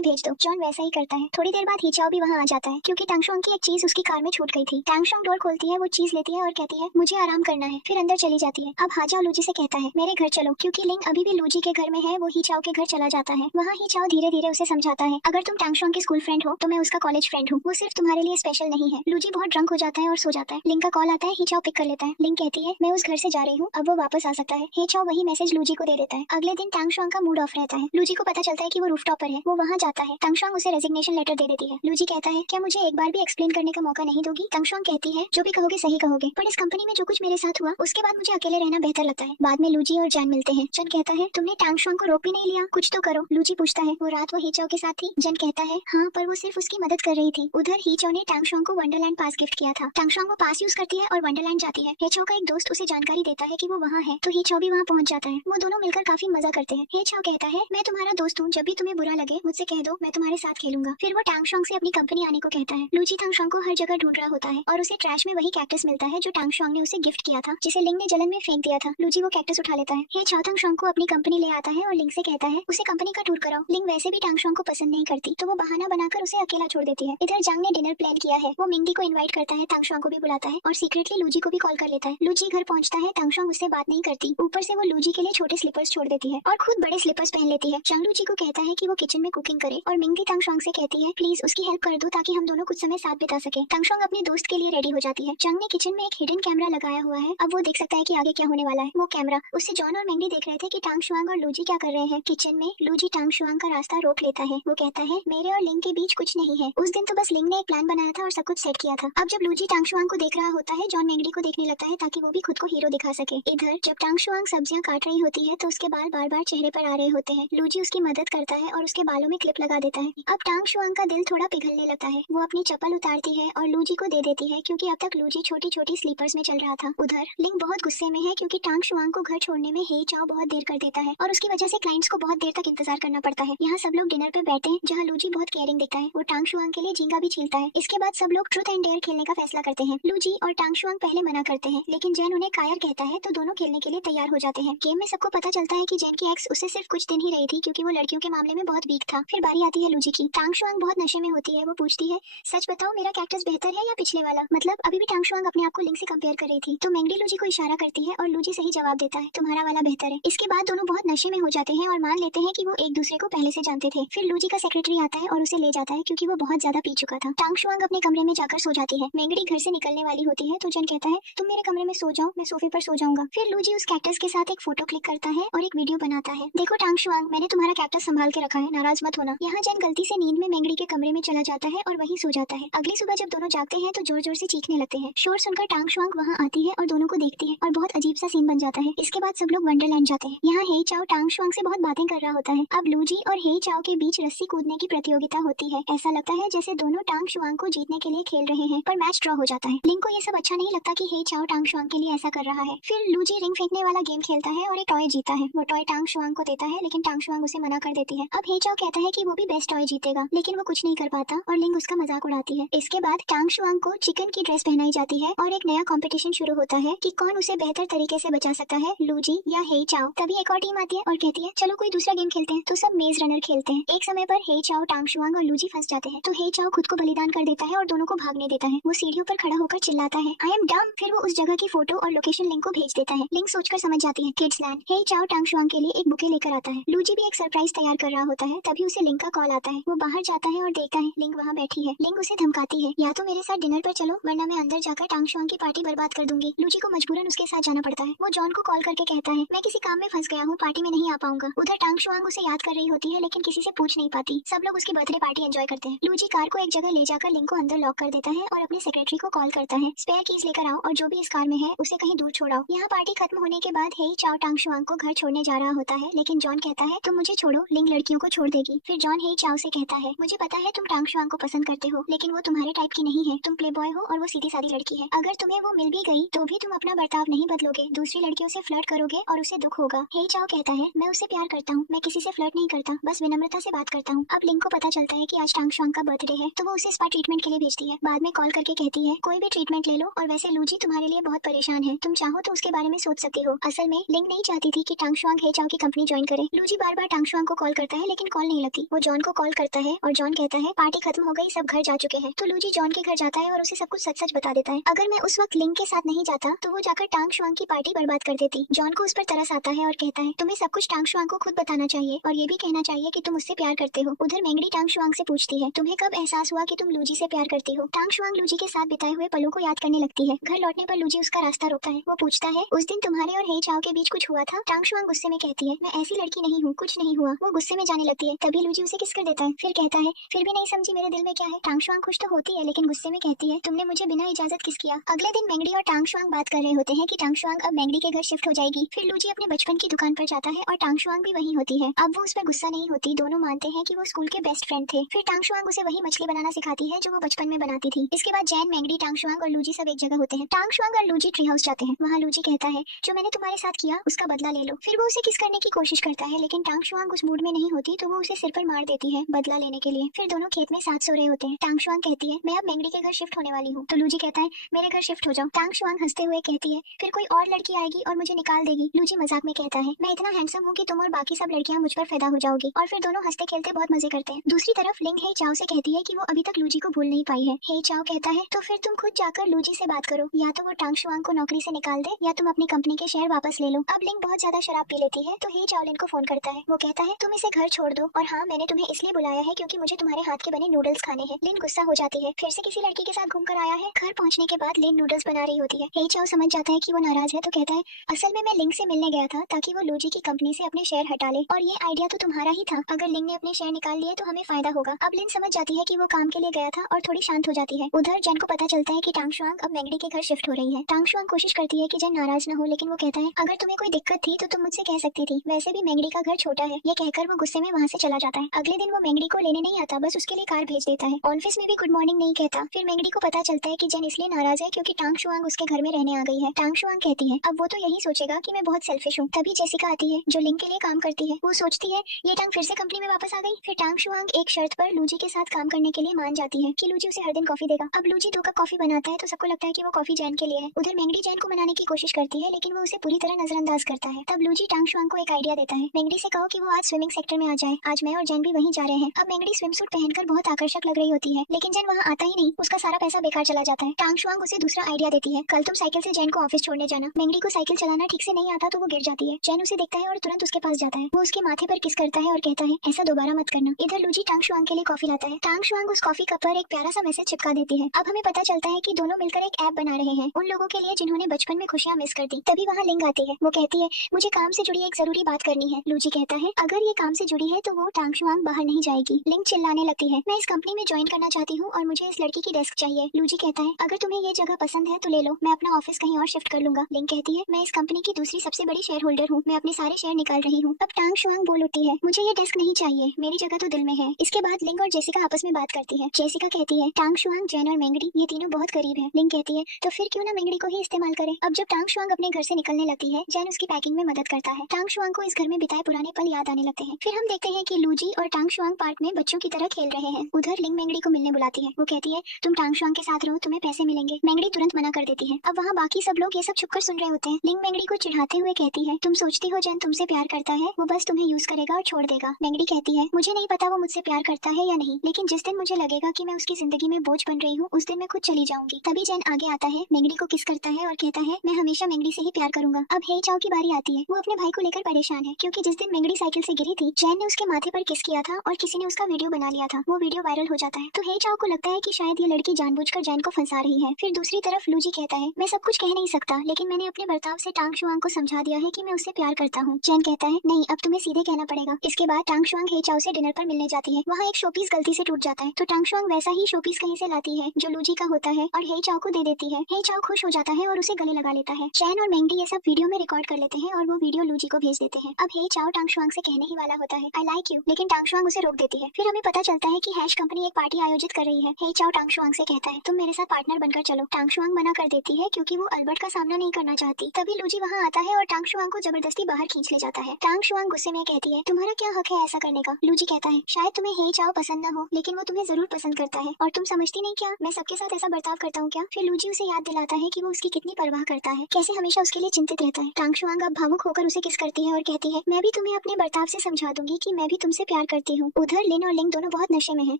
भेज दो। जॉन वैसा ही करता है। थोड़ी देर बाद ही चाओ भी वहाँ आ जाता है क्योंकि टांग शुआंग की एक चीज उसकी कार में छूट गई थी। टांग शुआंग डोर खोलती है, वो चीज लेती है और कहती है मुझे आराम करना है, फिर अंदर चली जाती है। अब हाजाओ लूजी से कहता है मेरे घर चलो, क्योंकि लिंग अभी भी लूजी के घर में है। वो ही चाओ के घर चला जाता है। वहाँ ही चाओ धीरे धीरे उसे समझाता है अगर तुम टांग शुआंग की स्कूल फ्रेंड हो तो मैं उसका कॉलेज फ्रेंड हूँ, वो सिर्फ तुम्हारे लिए स्पेशल नहीं है। लूजी बहुत ड्रंक हो जाता है और सो जाता है। लिंग का कॉल आता है, ही चाओ पिक कर लेता है। लिंग कहती है मैं उस घर से जा रही हूँ, अब वो वापस आ सकता है। ही चाओ वही मैसेज लूजी को दे देता है। अगले दिन टांग शुआंग का मूड ऑफ रहता है। लूजी को पता चलता है कि वो रूफटॉप पर है। वो वहाँ जाता है। टांग शुआंग उसे रेजिग्नेशन लेटर दे देती है। लूजी कहता है क्या मुझे एक बार भी एक्सप्लेन करने का मौका नहीं दोगी? टांग शुआंग कहती है जो भी कहोगे सही कहोगे, पर इस कंपनी में जो कुछ मेरे साथ हुआ उसके बाद मुझे अकेले रहना बेहतर लगता है। बाद में लूजी और जैन मिलते हैं। जन कहता है तुमने टांग शुआंग को रोक भी नहीं लिया, कुछ तो करो। लूजी पूछता है वो रात वो ही चाओ के साथ थी? जन कहता है हाँ, पर वो सिर्फ उसकी मदद कर रही थी। उधर ही चाओ ने टांग शुआंग को वंडरलैंड पास गिफ्ट किया था। टांग शुआंग वो पास यूज करती है और वंडरलैंड जाती है। हे चाओ का एक दोस्त उसे जानकारी देता है कि वो वहाँ है, तो ही चाओ भी वहाँ पहुँच जाता है। वो दोनों मिलकर काफी मजा करते हैं। हे चाओ कहता है मैं तुम्हारा दोस्त हूँ, जब भी तुम्हें बुरा लगे मुझसे कह दो, मैं तुम्हारे साथ खेलूंगा। फिर वो टांग शुआंग से अपनी कंपनी आने को कहता है। लूजी टांग शुआंग को हर जगह ढूंढ रहा होता है और उसे ट्रैश में वही कैक्टस मिलता है जो टांग शुआंग ने उसे गिफ्ट किया था, जिसे लिंग ने जलन में फेंक दिया था। लूजी वो कैक्टस उठा लेता है। हे चाओ टांग शुआंग को अपनी कंपनी ले आता है और लिंग से कहता है उसे कंपनी का टूर कराओ। लिंग वैसे भी टांग शुआंग को पसंद नहीं करती, तो वो बहाना बनाकर उसे अकेला छोड़ देती है। इधर जंग ने डिनर प्लान किया है। वो मिंगडी को इनवाइट करता है, टांग शुआंग को भी बुलाता है और सीक्रेटली लूजी को भी कॉल कर लेता है। लूजी घर पहुंचता है। टांग शुआंग उससे बात नहीं करती, ऊपर से वो लूजी के लिए छोटे स्लीपर्स छोड़ देती है और खुद बड़े स्लीपर्स पहन लेती है। जंग लूजी को कहता है कि वो किचन में कुकिंग करे और मिंगडी टांग शुआंग से कहती है प्लीज उसकी हेल्प कर दो ताकि हम दोनों कुछ समय साथ बिता सके। टांग शुआंग अपने दोस्त के लिए रेडी हो जाती है। जंग ने किचन में एक हिडन कैमरा लगाया हुआ है। अब वो देख सकता है कि आगे क्या होने वाला है। वो कैमरा उससे जॉन और मिंगडी देख रहे थे कि टांग शुआंग और लूजी क्या कर रहे हैं। किचन में लूजी टांग शुआंग का रास्ता रोक लेता है। वो कहता है मेरे और लिंग के बीच कुछ नहीं है। उस दिन तो बस लिंग ने एक प्लान बनाया था और सब कुछ सेट किया था। अब जब लूजी टांग शुआंग को देख रहा होता है, जॉन मिंगडी को देखने लगता है ताकि वो भी खुद को हीरो दिखा सके। इधर जब टांग शुआंग सब्जियां काट रही होती है तो उसके बाल बार बार चेहरे पर आ रहे होते हैं। लूजी उसकी मदद करता है और उसके बालों में क्लिप लगा देता है। अब टांग शुआंग का दिल थोड़ा पिघलने लगता है। वो अपनी चप्पल उतारती है और लूजी को दे देती है क्योंकि अब तक लूजी छोटी छोटी स्लीपर्स में चल रहा था। उधर लिंग बहुत गुस्से में है क्योंकि टांग शुआंग को घर छोड़ने में हे चाओ बहुत देर कर देता है और उसकी वजह से क्लाइंट्स को बहुत देर तक इंतजार करना पड़ता है। यहाँ सब लोग डिनर पे बैठे हैं जहाँ लूजी बहुत केयरिंग दिखता है। वो टांग शुआंग के लिए झींगा भी छीलता है। इसके बाद सब लोग ट्रूथ एंड डेयर खेलने का फैसला करते हैं। लूजी और टांग शुआंग पहले मना करते हैं, लेकिन जैन उन्हें कायर कहता है तो दोनों खेलने के लिए तैयार हो जाते हैं। गेम में सबको पता चलता है कि जैन की एक्स उससे सिर्फ कुछ दिन ही रही थी क्योंकि वो लड़कियों के मामले में बहुत वीक था। फिर बारी आती है लूजी की। टांग शुआंग बहुत नशे में होती है। वो पूछती है सच बताओ मेरा कैक्टस बेहतर है या पिछले वाला? मतलब अभी भी टांग शुआंग अपने आप को लिंग से कंपेयर कर रही थी, तो मेंगडी लूजी को इशारा करती है और लूजी सही जवाब देता है तुम्हारा वाला बेहतर है। इसके बाद दोनों बहुत नशे में हो जाते हैं और मान लेते हैं कि वो एक दूसरे को पहले से जानते थे। फिर लूजी का सेक्रेटरी आता है और उसे ले जाता है क्योंकि वो बहुत ज्यादा पी चुका था। टांग शुआंग अपने कमरे में जाकर सो जाती है। मेंगडी घर से निकलने वाली होती है तो जन कहता है तुम मेरे कमरे में सो जाओ, मैं सोफे पर सो जाऊंगा। फिर लूजी उस कैक्टस के साथ एक फोटो क्लिक करता है और एक वीडियो बनाता है। देखो टांग शुआंग, मैंने तुम्हारा कैक्टस संभाल के रखा है, नाराज मत होना। यहाँ जन गलती से नींद में मेंगडी के कमरे में चला जाता है और वहीं सो जाता है। अगली सुबह जब दोनों जागते हैं तो जोर जोर से चीखने लगते हैं। शोर सुनकर टांग शुआंग वहाँ आती है और दोनों को देखती है और बहुत अजीब सा सीन बन जाता है। इसके बाद सब लोग वंडरलैंड जाते हैं। यहाँ हे चाओ टांग शुआंग से बहुत बातें कर रहा होता है। अब लूजी और हे चाओ के बीच रस्सी कूदने की प्रतियोगिता होती है। ऐसा लगता है जैसे दोनों टांग शुआंग को जीतने के लिए खेल रहे हैं, पर मैच ड्रॉ हो जाता है। लिंग को ये सब अच्छा नहीं लगता कि हे चाओ टांग शुआंग के लिए ऐसा कर रहा है। फिर लूजी रिंग फेंकने वाला गेम खेलता है और एक टॉय जीता है। वो टॉय टांग शुआंग को देता है, लेकिन टांग शुआंग उसे मना कर देती है। अब हे चाओ कहता है कि वो भी बेस्ट टॉय जीतेगा, लेकिन वो कुछ नहीं कर पाता और लिंग उसका मजाक उड़ाती है। इसके बाद टांग शुआंग को चिकन की ड्रेस पहनाई जाती है और एक नया कंपटीशन शुरू होता है कि कौन उसे बेहतर तरीके से बचा सकता है, लूजी या हे चाओ। तभी एक और टीम आती है और कहती है चलो कोई दूसरा गेम खेलते हैं। तो सब मेज रनर खेलते हैं। एक समय पर हे चाओ, टांग शुआंग और लूजी फंस जाते हैं, तो हे चाओ खुद को बलिदान कर देता है और दोनों को भागने देता है। वो सीढ़ियों पर खड़ा होकर चिल्लाता है आई एम डम। फिर वो उस जगह की फोटो और लोकेशन लिंक को भेज देता है। लिंक सोचकर समझ जाती है किड्स लैंड। हे चाओ टांग शुआंग के लिए एक बुके लेकर आता है। लूजी भी एक सरप्राइज तैयार कर रहा होता है। तभी उसे लिंक का कॉल आता है। वो बाहर जाता है और देखता है लिंक वहाँ बैठी है। लिंक उसे धमकाती है या तो मेरे साथ डिनर पर चलो वरना मैं अंदर जाकर टांग शुआंग की पार्टी बर्बाद कर दूंगी। लूजी को मजबूरन उसके साथ जाना पड़ता है। वो जॉन को कॉल करके कहता है मैं किसी काम में फंस गया हूँ, पार्टी में नहीं आ पाऊंगा। उधर टांग शुआंग उसे याद कर रही होती है लेकिन किसी से पूछ नहीं पाती। सब लोग उसकी बर्थडे पार्टी एंजॉय करते हैं। लूजी कार को एक जगह ले जाकर लिंक को अंदर लॉक कर देता है और अपने सेक्रेटरी को कॉल करता है स्पेयर कीज लेकर आओ और जो भी इस कार में है उसे कहीं दूर छोड़ाओ। यहाँ पार्टी खत्म होने के बाद हे चाओ टांग शुआंग को घर छोड़ने जा रहा होता है, लेकिन जॉन कहता है तुम मुझे छोड़ो, लिंक लड़कियों को छोड़ देगी। फिर जॉन हे चाओ से कहता है मुझे पता है तुम टांग शुआंग को पसंद करते हो, लेकिन वो तुम्हारे टाइप की नहीं है। तुम प्ले बॉय हो और वो सीधी सादी लड़की है। अगर तुम्हें वो मिल भी गई तो भी तुम अपना बर्ताव नहीं बदलोगे, दूसरी लड़कियों से फ्लर्ट करोगे और उसे दुख होगा। हे चाओ कहता है मैं उसे प्यार करता हूँ, मैं किसी से फ्लर्ट नहीं करता, बस विनम्रता से बात करता हूँ। अब लिंक को पता चलता है कि आज टांग शुआंग का बर्थडे है, तो वो उसे स्पा ट्रीटमेंट के लिए भेजती है। बाद में कॉल करके कहती है कोई भी ट्रीटमेंट ले लो, और वैसे लूजी तुम्हारे लिए बहुत परेशान है, तुम चाहो तो उसके बारे में सोच सकती हो। असल में लिंक नहीं चाहती चाहती थी कि टांग शुआंग हे चाओ की कंपनी ज्वाइन करे। लूजी बार बार टांग शुआंग को कॉल करता है लेकिन कॉल नहीं लगती। वो जॉन को कॉल करता है और जॉन कहता है पार्टी खत्म हो गई, सब घर जा चुके हैं। तो लूजी जॉन के घर जाता है और उसे सब कुछ सच सच बता देता है। अगर मैं उस वक्त लिंग के साथ नहीं जाता तो वो जाकर टांग शुआंग की पार्टी बर्बाद कर देती। जॉन को उस पर तरस आता है और कहता है तुम्हें सब कुछ टांग शुआंग को खुद बताना चाहिए और ये भी कहना चाहिए कि तुम उससे प्यार करते हो। उधर मेंगडी टांग शुआंग से पूछती है तुम्हें कब एहसास हुआ कि तुम लूजी से प्यार करती हो। टांग शुआंग लूजी के साथ बिताए हुए पलों को याद करने लगती है। घर लौटने पर लूजी उसका रास्ता रोकता है। वो पूछता है उस दिन तुम्हारे और हे चाओ के बीच कुछ हुआ था। टांग शुआंग गुस्से में कहती है मैं ऐसी लड़की नहीं हूँ, कुछ नहीं हुआ। वो गुस्से में जाने लगती है, तभी लूजी उसे किस कर देता है। फिर कहता है फिर भी नहीं समझी मेरे दिल में क्या है। टांग शुआंग खुश तो होती है लेकिन गुस्से में कहती है तुमने मुझे बिना इजाजत किस किया। अगले दिन मेंगडी और टांग शुआंग बात कर रहे होते हैं कि टांग शुआंग अब मेंगडी के घर शिफ्ट हो जाएगी। फिर लूजी अपने बचपन की दुकान पर जाता है और टांग शुआंग भी वहीं होती है। अब वो उस पर गुस्सा नहीं होती, दोनों मानते हैं कि वो स्कूल के बेस्ट फ्रेंड थे। फिर टांग शुआंग उसे वही मछली बनाना सिखाती है जो वो बचपन में बनाती थी। इसके बाद जैन, मेंगडी, टांग शुआंग और लूजी सब एक जगह होते हैं। टांग शुआंग और लूजी ट्री हाउस जाते हैं। वहाँ लूजी कहता है जो मैंने तुम्हारे साथ किया उसका बदला ले लो। फिर वो उसे किस करने की कोशिश करता है लेकिन टांग शुआंग उस मूड में नहीं होती तो वो उसे सिर पर मार देती है बदला लेने के लिए। फिर दोनों खेत में साथ सो रहे होते हैं। टांग शुआंग कहती है मैं अब मेंगडी के घर शिफ्ट होने वाली हूँ। तो लूजी कहता है मेरे घर शिफ्ट हो जाओ। टांग शुआंग हंसते हुए कहती है फिर कोई और लड़की आएगी और मुझे निकाल देगी। लूजी मजाक में कहता है मैं इतना हैंडसम हूँ कि तुम और बाकी सब लड़कियां मुझ पर फिदा हो जाओगी। और फिर दोनों हंसते खेलते बहुत मजे करते हैं। दूसरी तरफ लिंग हे चाओ से कहती है कि वो अभी तक लूजी को भूल नहीं पाई है। हे चाओ कहता है तो फिर तुम खुद जाकर लूजी से बात करो, या तो वो टांग शुआंग को नौकरी से निकाल दे या तुम अपनी कंपनी के शेयर वापस ले लो। अब लिंग बहुत ज्यादा शराब पी लेती है तो हे चाओ लिन को फोन करता है। वो कहता है तुम इसे घर छोड़ दो और हाँ मैंने तुम्हें इसलिए बुलाया है क्योंकि मुझे तुम्हारे हाथ के बने नूडल्स खाने हैं। लिन गुस्सा हो जाती है, फिर से किसी लड़की के साथ घूम कर आया है। घर पहुंचने के बाद लिन नूडल्स बना रही होती है। हे चाओ समझ जाता है कि वो नाराज है तो कहता है असल में मैं लिंग से मिलने गया था ताकि वो लूजी की कंपनी से अपने शेयर हटा ले और ये आइडिया तो तुम्हारा ही था। अगर लिंग ने अपने शेयर निकाल लिए तो हमें फायदा होगा। अब लिन समझ जाती है कि वो काम के लिए गया था और थोड़ी शांत हो जाती है। उधर जैन को पता चलता है कि टांग शुआंग अब मेंगडी के घर शिफ्ट हो रही है। टांग शुआंग कोशिश करती है कि जैन नाराज न हो लेकिन वो कहता है अगर तुम्हें कोई दिक्कत थी तो तुम मुझसे कह सकती थी, वैसे भी मेंगडी का घर छोटा है। ये कहकर वो गुस्से में वहाँ से चला जाता है। अगले दिन वो मेंगडी को लेने नहीं आता, बस उसके लिए कार भेज देता है। ऑफिस में भी गुड मॉर्निंग नहीं कहता। फिर मेंगडी को पता चलता है कि जैन इसलिए नाराज है क्योंकि टांग शुआंग उसके घर में रहने आ गई है। टांग शुआंग कहती है अब वो तो यही सोचेगा कि मैं बहुत सेल्फिश हूँ। तभी जेसिका आती है जो लिंग के लिए काम करती है। वो सोचती है ये टांग फिर से कंपनी में वापस आ गई। फिर टांग शुआंग एक शर्त पर लूजी के साथ काम करने के लिए मान जाती है कि लूजी उसे हर दिन कॉफी देगा। अब लूजी 2 कप कॉफी बनाता है तो सबको लगता है कि वो कॉफी जैन के लिए है। उधर मेंगडी जैन को मनाने की कोशिश करती है लेकिन वो उसे पूरी तरह नजरअंदाज करता है। तब लूजी टांग शुआंग को एक आइडिया देता है, मेंगडी से कहो कि वो आज स्विमिंग सेक्टर में आ जाए, आज मैं और जैन भी वहीं जा रहे हैं। अब मेंगडी स्विम सूट पहनकर बहुत आकर्षक लग रही होती है लेकिन जैन वहाँ आता ही नहीं, उसका सारा पैसा बेकार चला जाता है। टांग शुआंग उसे दूसरा आइडिया देती है, कल तुम साइकिल से जैन को ऑफिस छोड़ने जाना। मेंगडी को साइकिल चलाना ठीक से नहीं आता तो वो गिर जाती है। जैन उसे देखता है और तुरंत उसके पास जाता है। वो उसके माथे पर किस करता है और कहता है ऐसा दोबारा मत करना। इधर लूजी टांग शुआंग के लिए कॉफी लाता है। टांग शुआंग उस कॉफी कप पर एक प्यारा सा मैसेज चिपका देती है। अब हमें पता चलता है कि दोनों मिलकर एक ऐप बना रहे हैं उन लोगों के लिए जिन्होंने बचपन में खुशियां मिस कर दी। तभी वहाँ लिंग आती है। वो कहती है मुझे काम से जुड़ी एक जरूरी बात करनी है। लूजी कहता है अगर ये काम से जुड़ी है तो वो टांग शुआंग बाहर नहीं जाएगी। लिंग चिल्लाने लगती है मैं इस कंपनी में ज्वाइन करना चाहती हूँ और मुझे इस लड़की की डेस्क चाहिए। लूजी कहता है अगर तुम्हें ये जगह पसंद है तो ले लो, मैं अपना ऑफिस कहीं और शिफ्ट कर लूंगा। लिंग कहती है मैं इस कंपनी की दूसरी सबसे बड़ी शेयर होल्डर हूँ, मैं अपने सारे शेयर निकाल रही हूँ। अब टांग शुआंग बोल उठती है मुझे ये डेस्क नहीं चाहिए, मेरी जगह तो दिल में है। इसके बाद लिंग और जेसिका आपस में बात करती है। जेसिका कहती है टांग शुआंग, जैन और मेंगडी ये तीनों बहुत करीब है। लिंग कहती है तो फिर क्यों ना मेंगडी को ही इस्तेमाल करे। अब जब टांग शुआंग अपने घर से निकलने लगती है जैन उसकी पैकिंग में मदद करता है। टांग शुआंग को इस घर में बिताए पुराने पल याद आने लगते हैं। फिर हम देखते हैं कि लूजी और टांग शुआंग पार्क में बच्चों की तरह खेल रहे हैं। उधर लिंग मेंगडी को मिलने बुलाती है। वो कहती है तुम टांग शुआंग के साथ रहो, तुम्हें पैसे मिलेंगे। मेंगडी तुरंत मना कर देती है। अब वहाँ बाकी सब लोग ये सब छुपकर सुन रहे होते हैं। लिंग मेंगडी को चिढ़ाते हुए कहती है तुम सोचती हो जैन तुमसे प्यार करता है, वो बस तुम्हें यूज करेगा और छोड़ देगा। मेंगडी कहती है मुझे नहीं पता वो मुझसे प्यार करता है या नहीं, लेकिन जिस दिन मुझे लगेगा कि मैं उसकी जिंदगी में बोझ बन रही हूँ उस दिन मैं खुद चली जाऊंगी। तभी जैन आगे आता है, मेंगडी को किस करता है और कहता है मैं हमेशा मेंगडी से ही प्यार करूंगा। अब हे चाओ की बारी आती है। वो अपने भाई को लेकर परेशान है क्योंकि जिस दिन मेंगडी साइकिल से गिरी थी जैन ने उसके माथे पर किस किया था और किसी ने उसका वीडियो बना लिया था। वो वीडियो वायरल हो जाता है तो हे चाओ को लगता है कि शायद ये लड़की जानबूझकर जैन को फंसा रही है। फिर दूसरी तरफ लूजी कहता है मैं सब कुछ कह नहीं सकता लेकिन मैंने अपने बर्ताव से टांग शुआंग को समझा दिया है कि मैं उससे प्यार करता हूँ। जैन कहता है नहीं अब तुम्हें सीधे कहना पड़ेगा। इसके बाद टांग शुआंग हे चाओ से डिनर पर मिलने जाती है। वहाँ एक शोपीस गलती से टूट जाता है तो टांग शुआंग वैसा ही शोपीस कहीं से लाती है जो लूजी का होता है और हे चाओ को दे देती है। हे चाओ खुश हो जाता है और उसे गले लगा लेता है। जैन और मेंगडी ये सब वीडियो में रिकॉर्ड कर लेते हैं और वो वीडियो लूजी को भेज देते हैं। अब हे चाओ टांग शुआंग से कहने ही वाला होता है आई लाइक यू, लेकिन टांग शुआंग उसे रोक देती है। फिर हमें पता चलता है कि हैश कंपनी एक पार्टी आयोजित कर रही है। हे चाओ टांग शुआंग से कहता है तुम मेरे साथ पार्टनर बनकर चलो। टांग शुआंग मना कर देती है क्योंकि वो अल्बर्ट का सामना नहीं करना चाहती। तभी लूजी वहाँ आता है और टांग शुआंग को जबरदस्ती बाहर खींच ले जाता है। टांग शुआंग गुस्से में कहती है तुम्हारा क्या हक है ऐसा करने का। लूजी कहता है शायद तुम्हें हे चाओ पसंद न हो लेकिन वो तुम्हें जरूर पसंद करता है और तुम समझती नहीं क्या मैं सबके साथ ऐसा बर्ताव करता हूँ क्या। फिर लूजी उसे याद दिलाता है कि वो उसकी कितनी परवाह करता है, कैसे हमेशा उसके लिए चिंतित रहता है। टांग शुआंग अब तब भावुक होकर उसे किस करती है और कहती है, मैं भी तुम्हें अपने बर्ताव से समझा दूंगी कि मैं भी तुमसे प्यार करती हूँ। उधर लिन और लिंग दोनों बहुत नशे में हैं।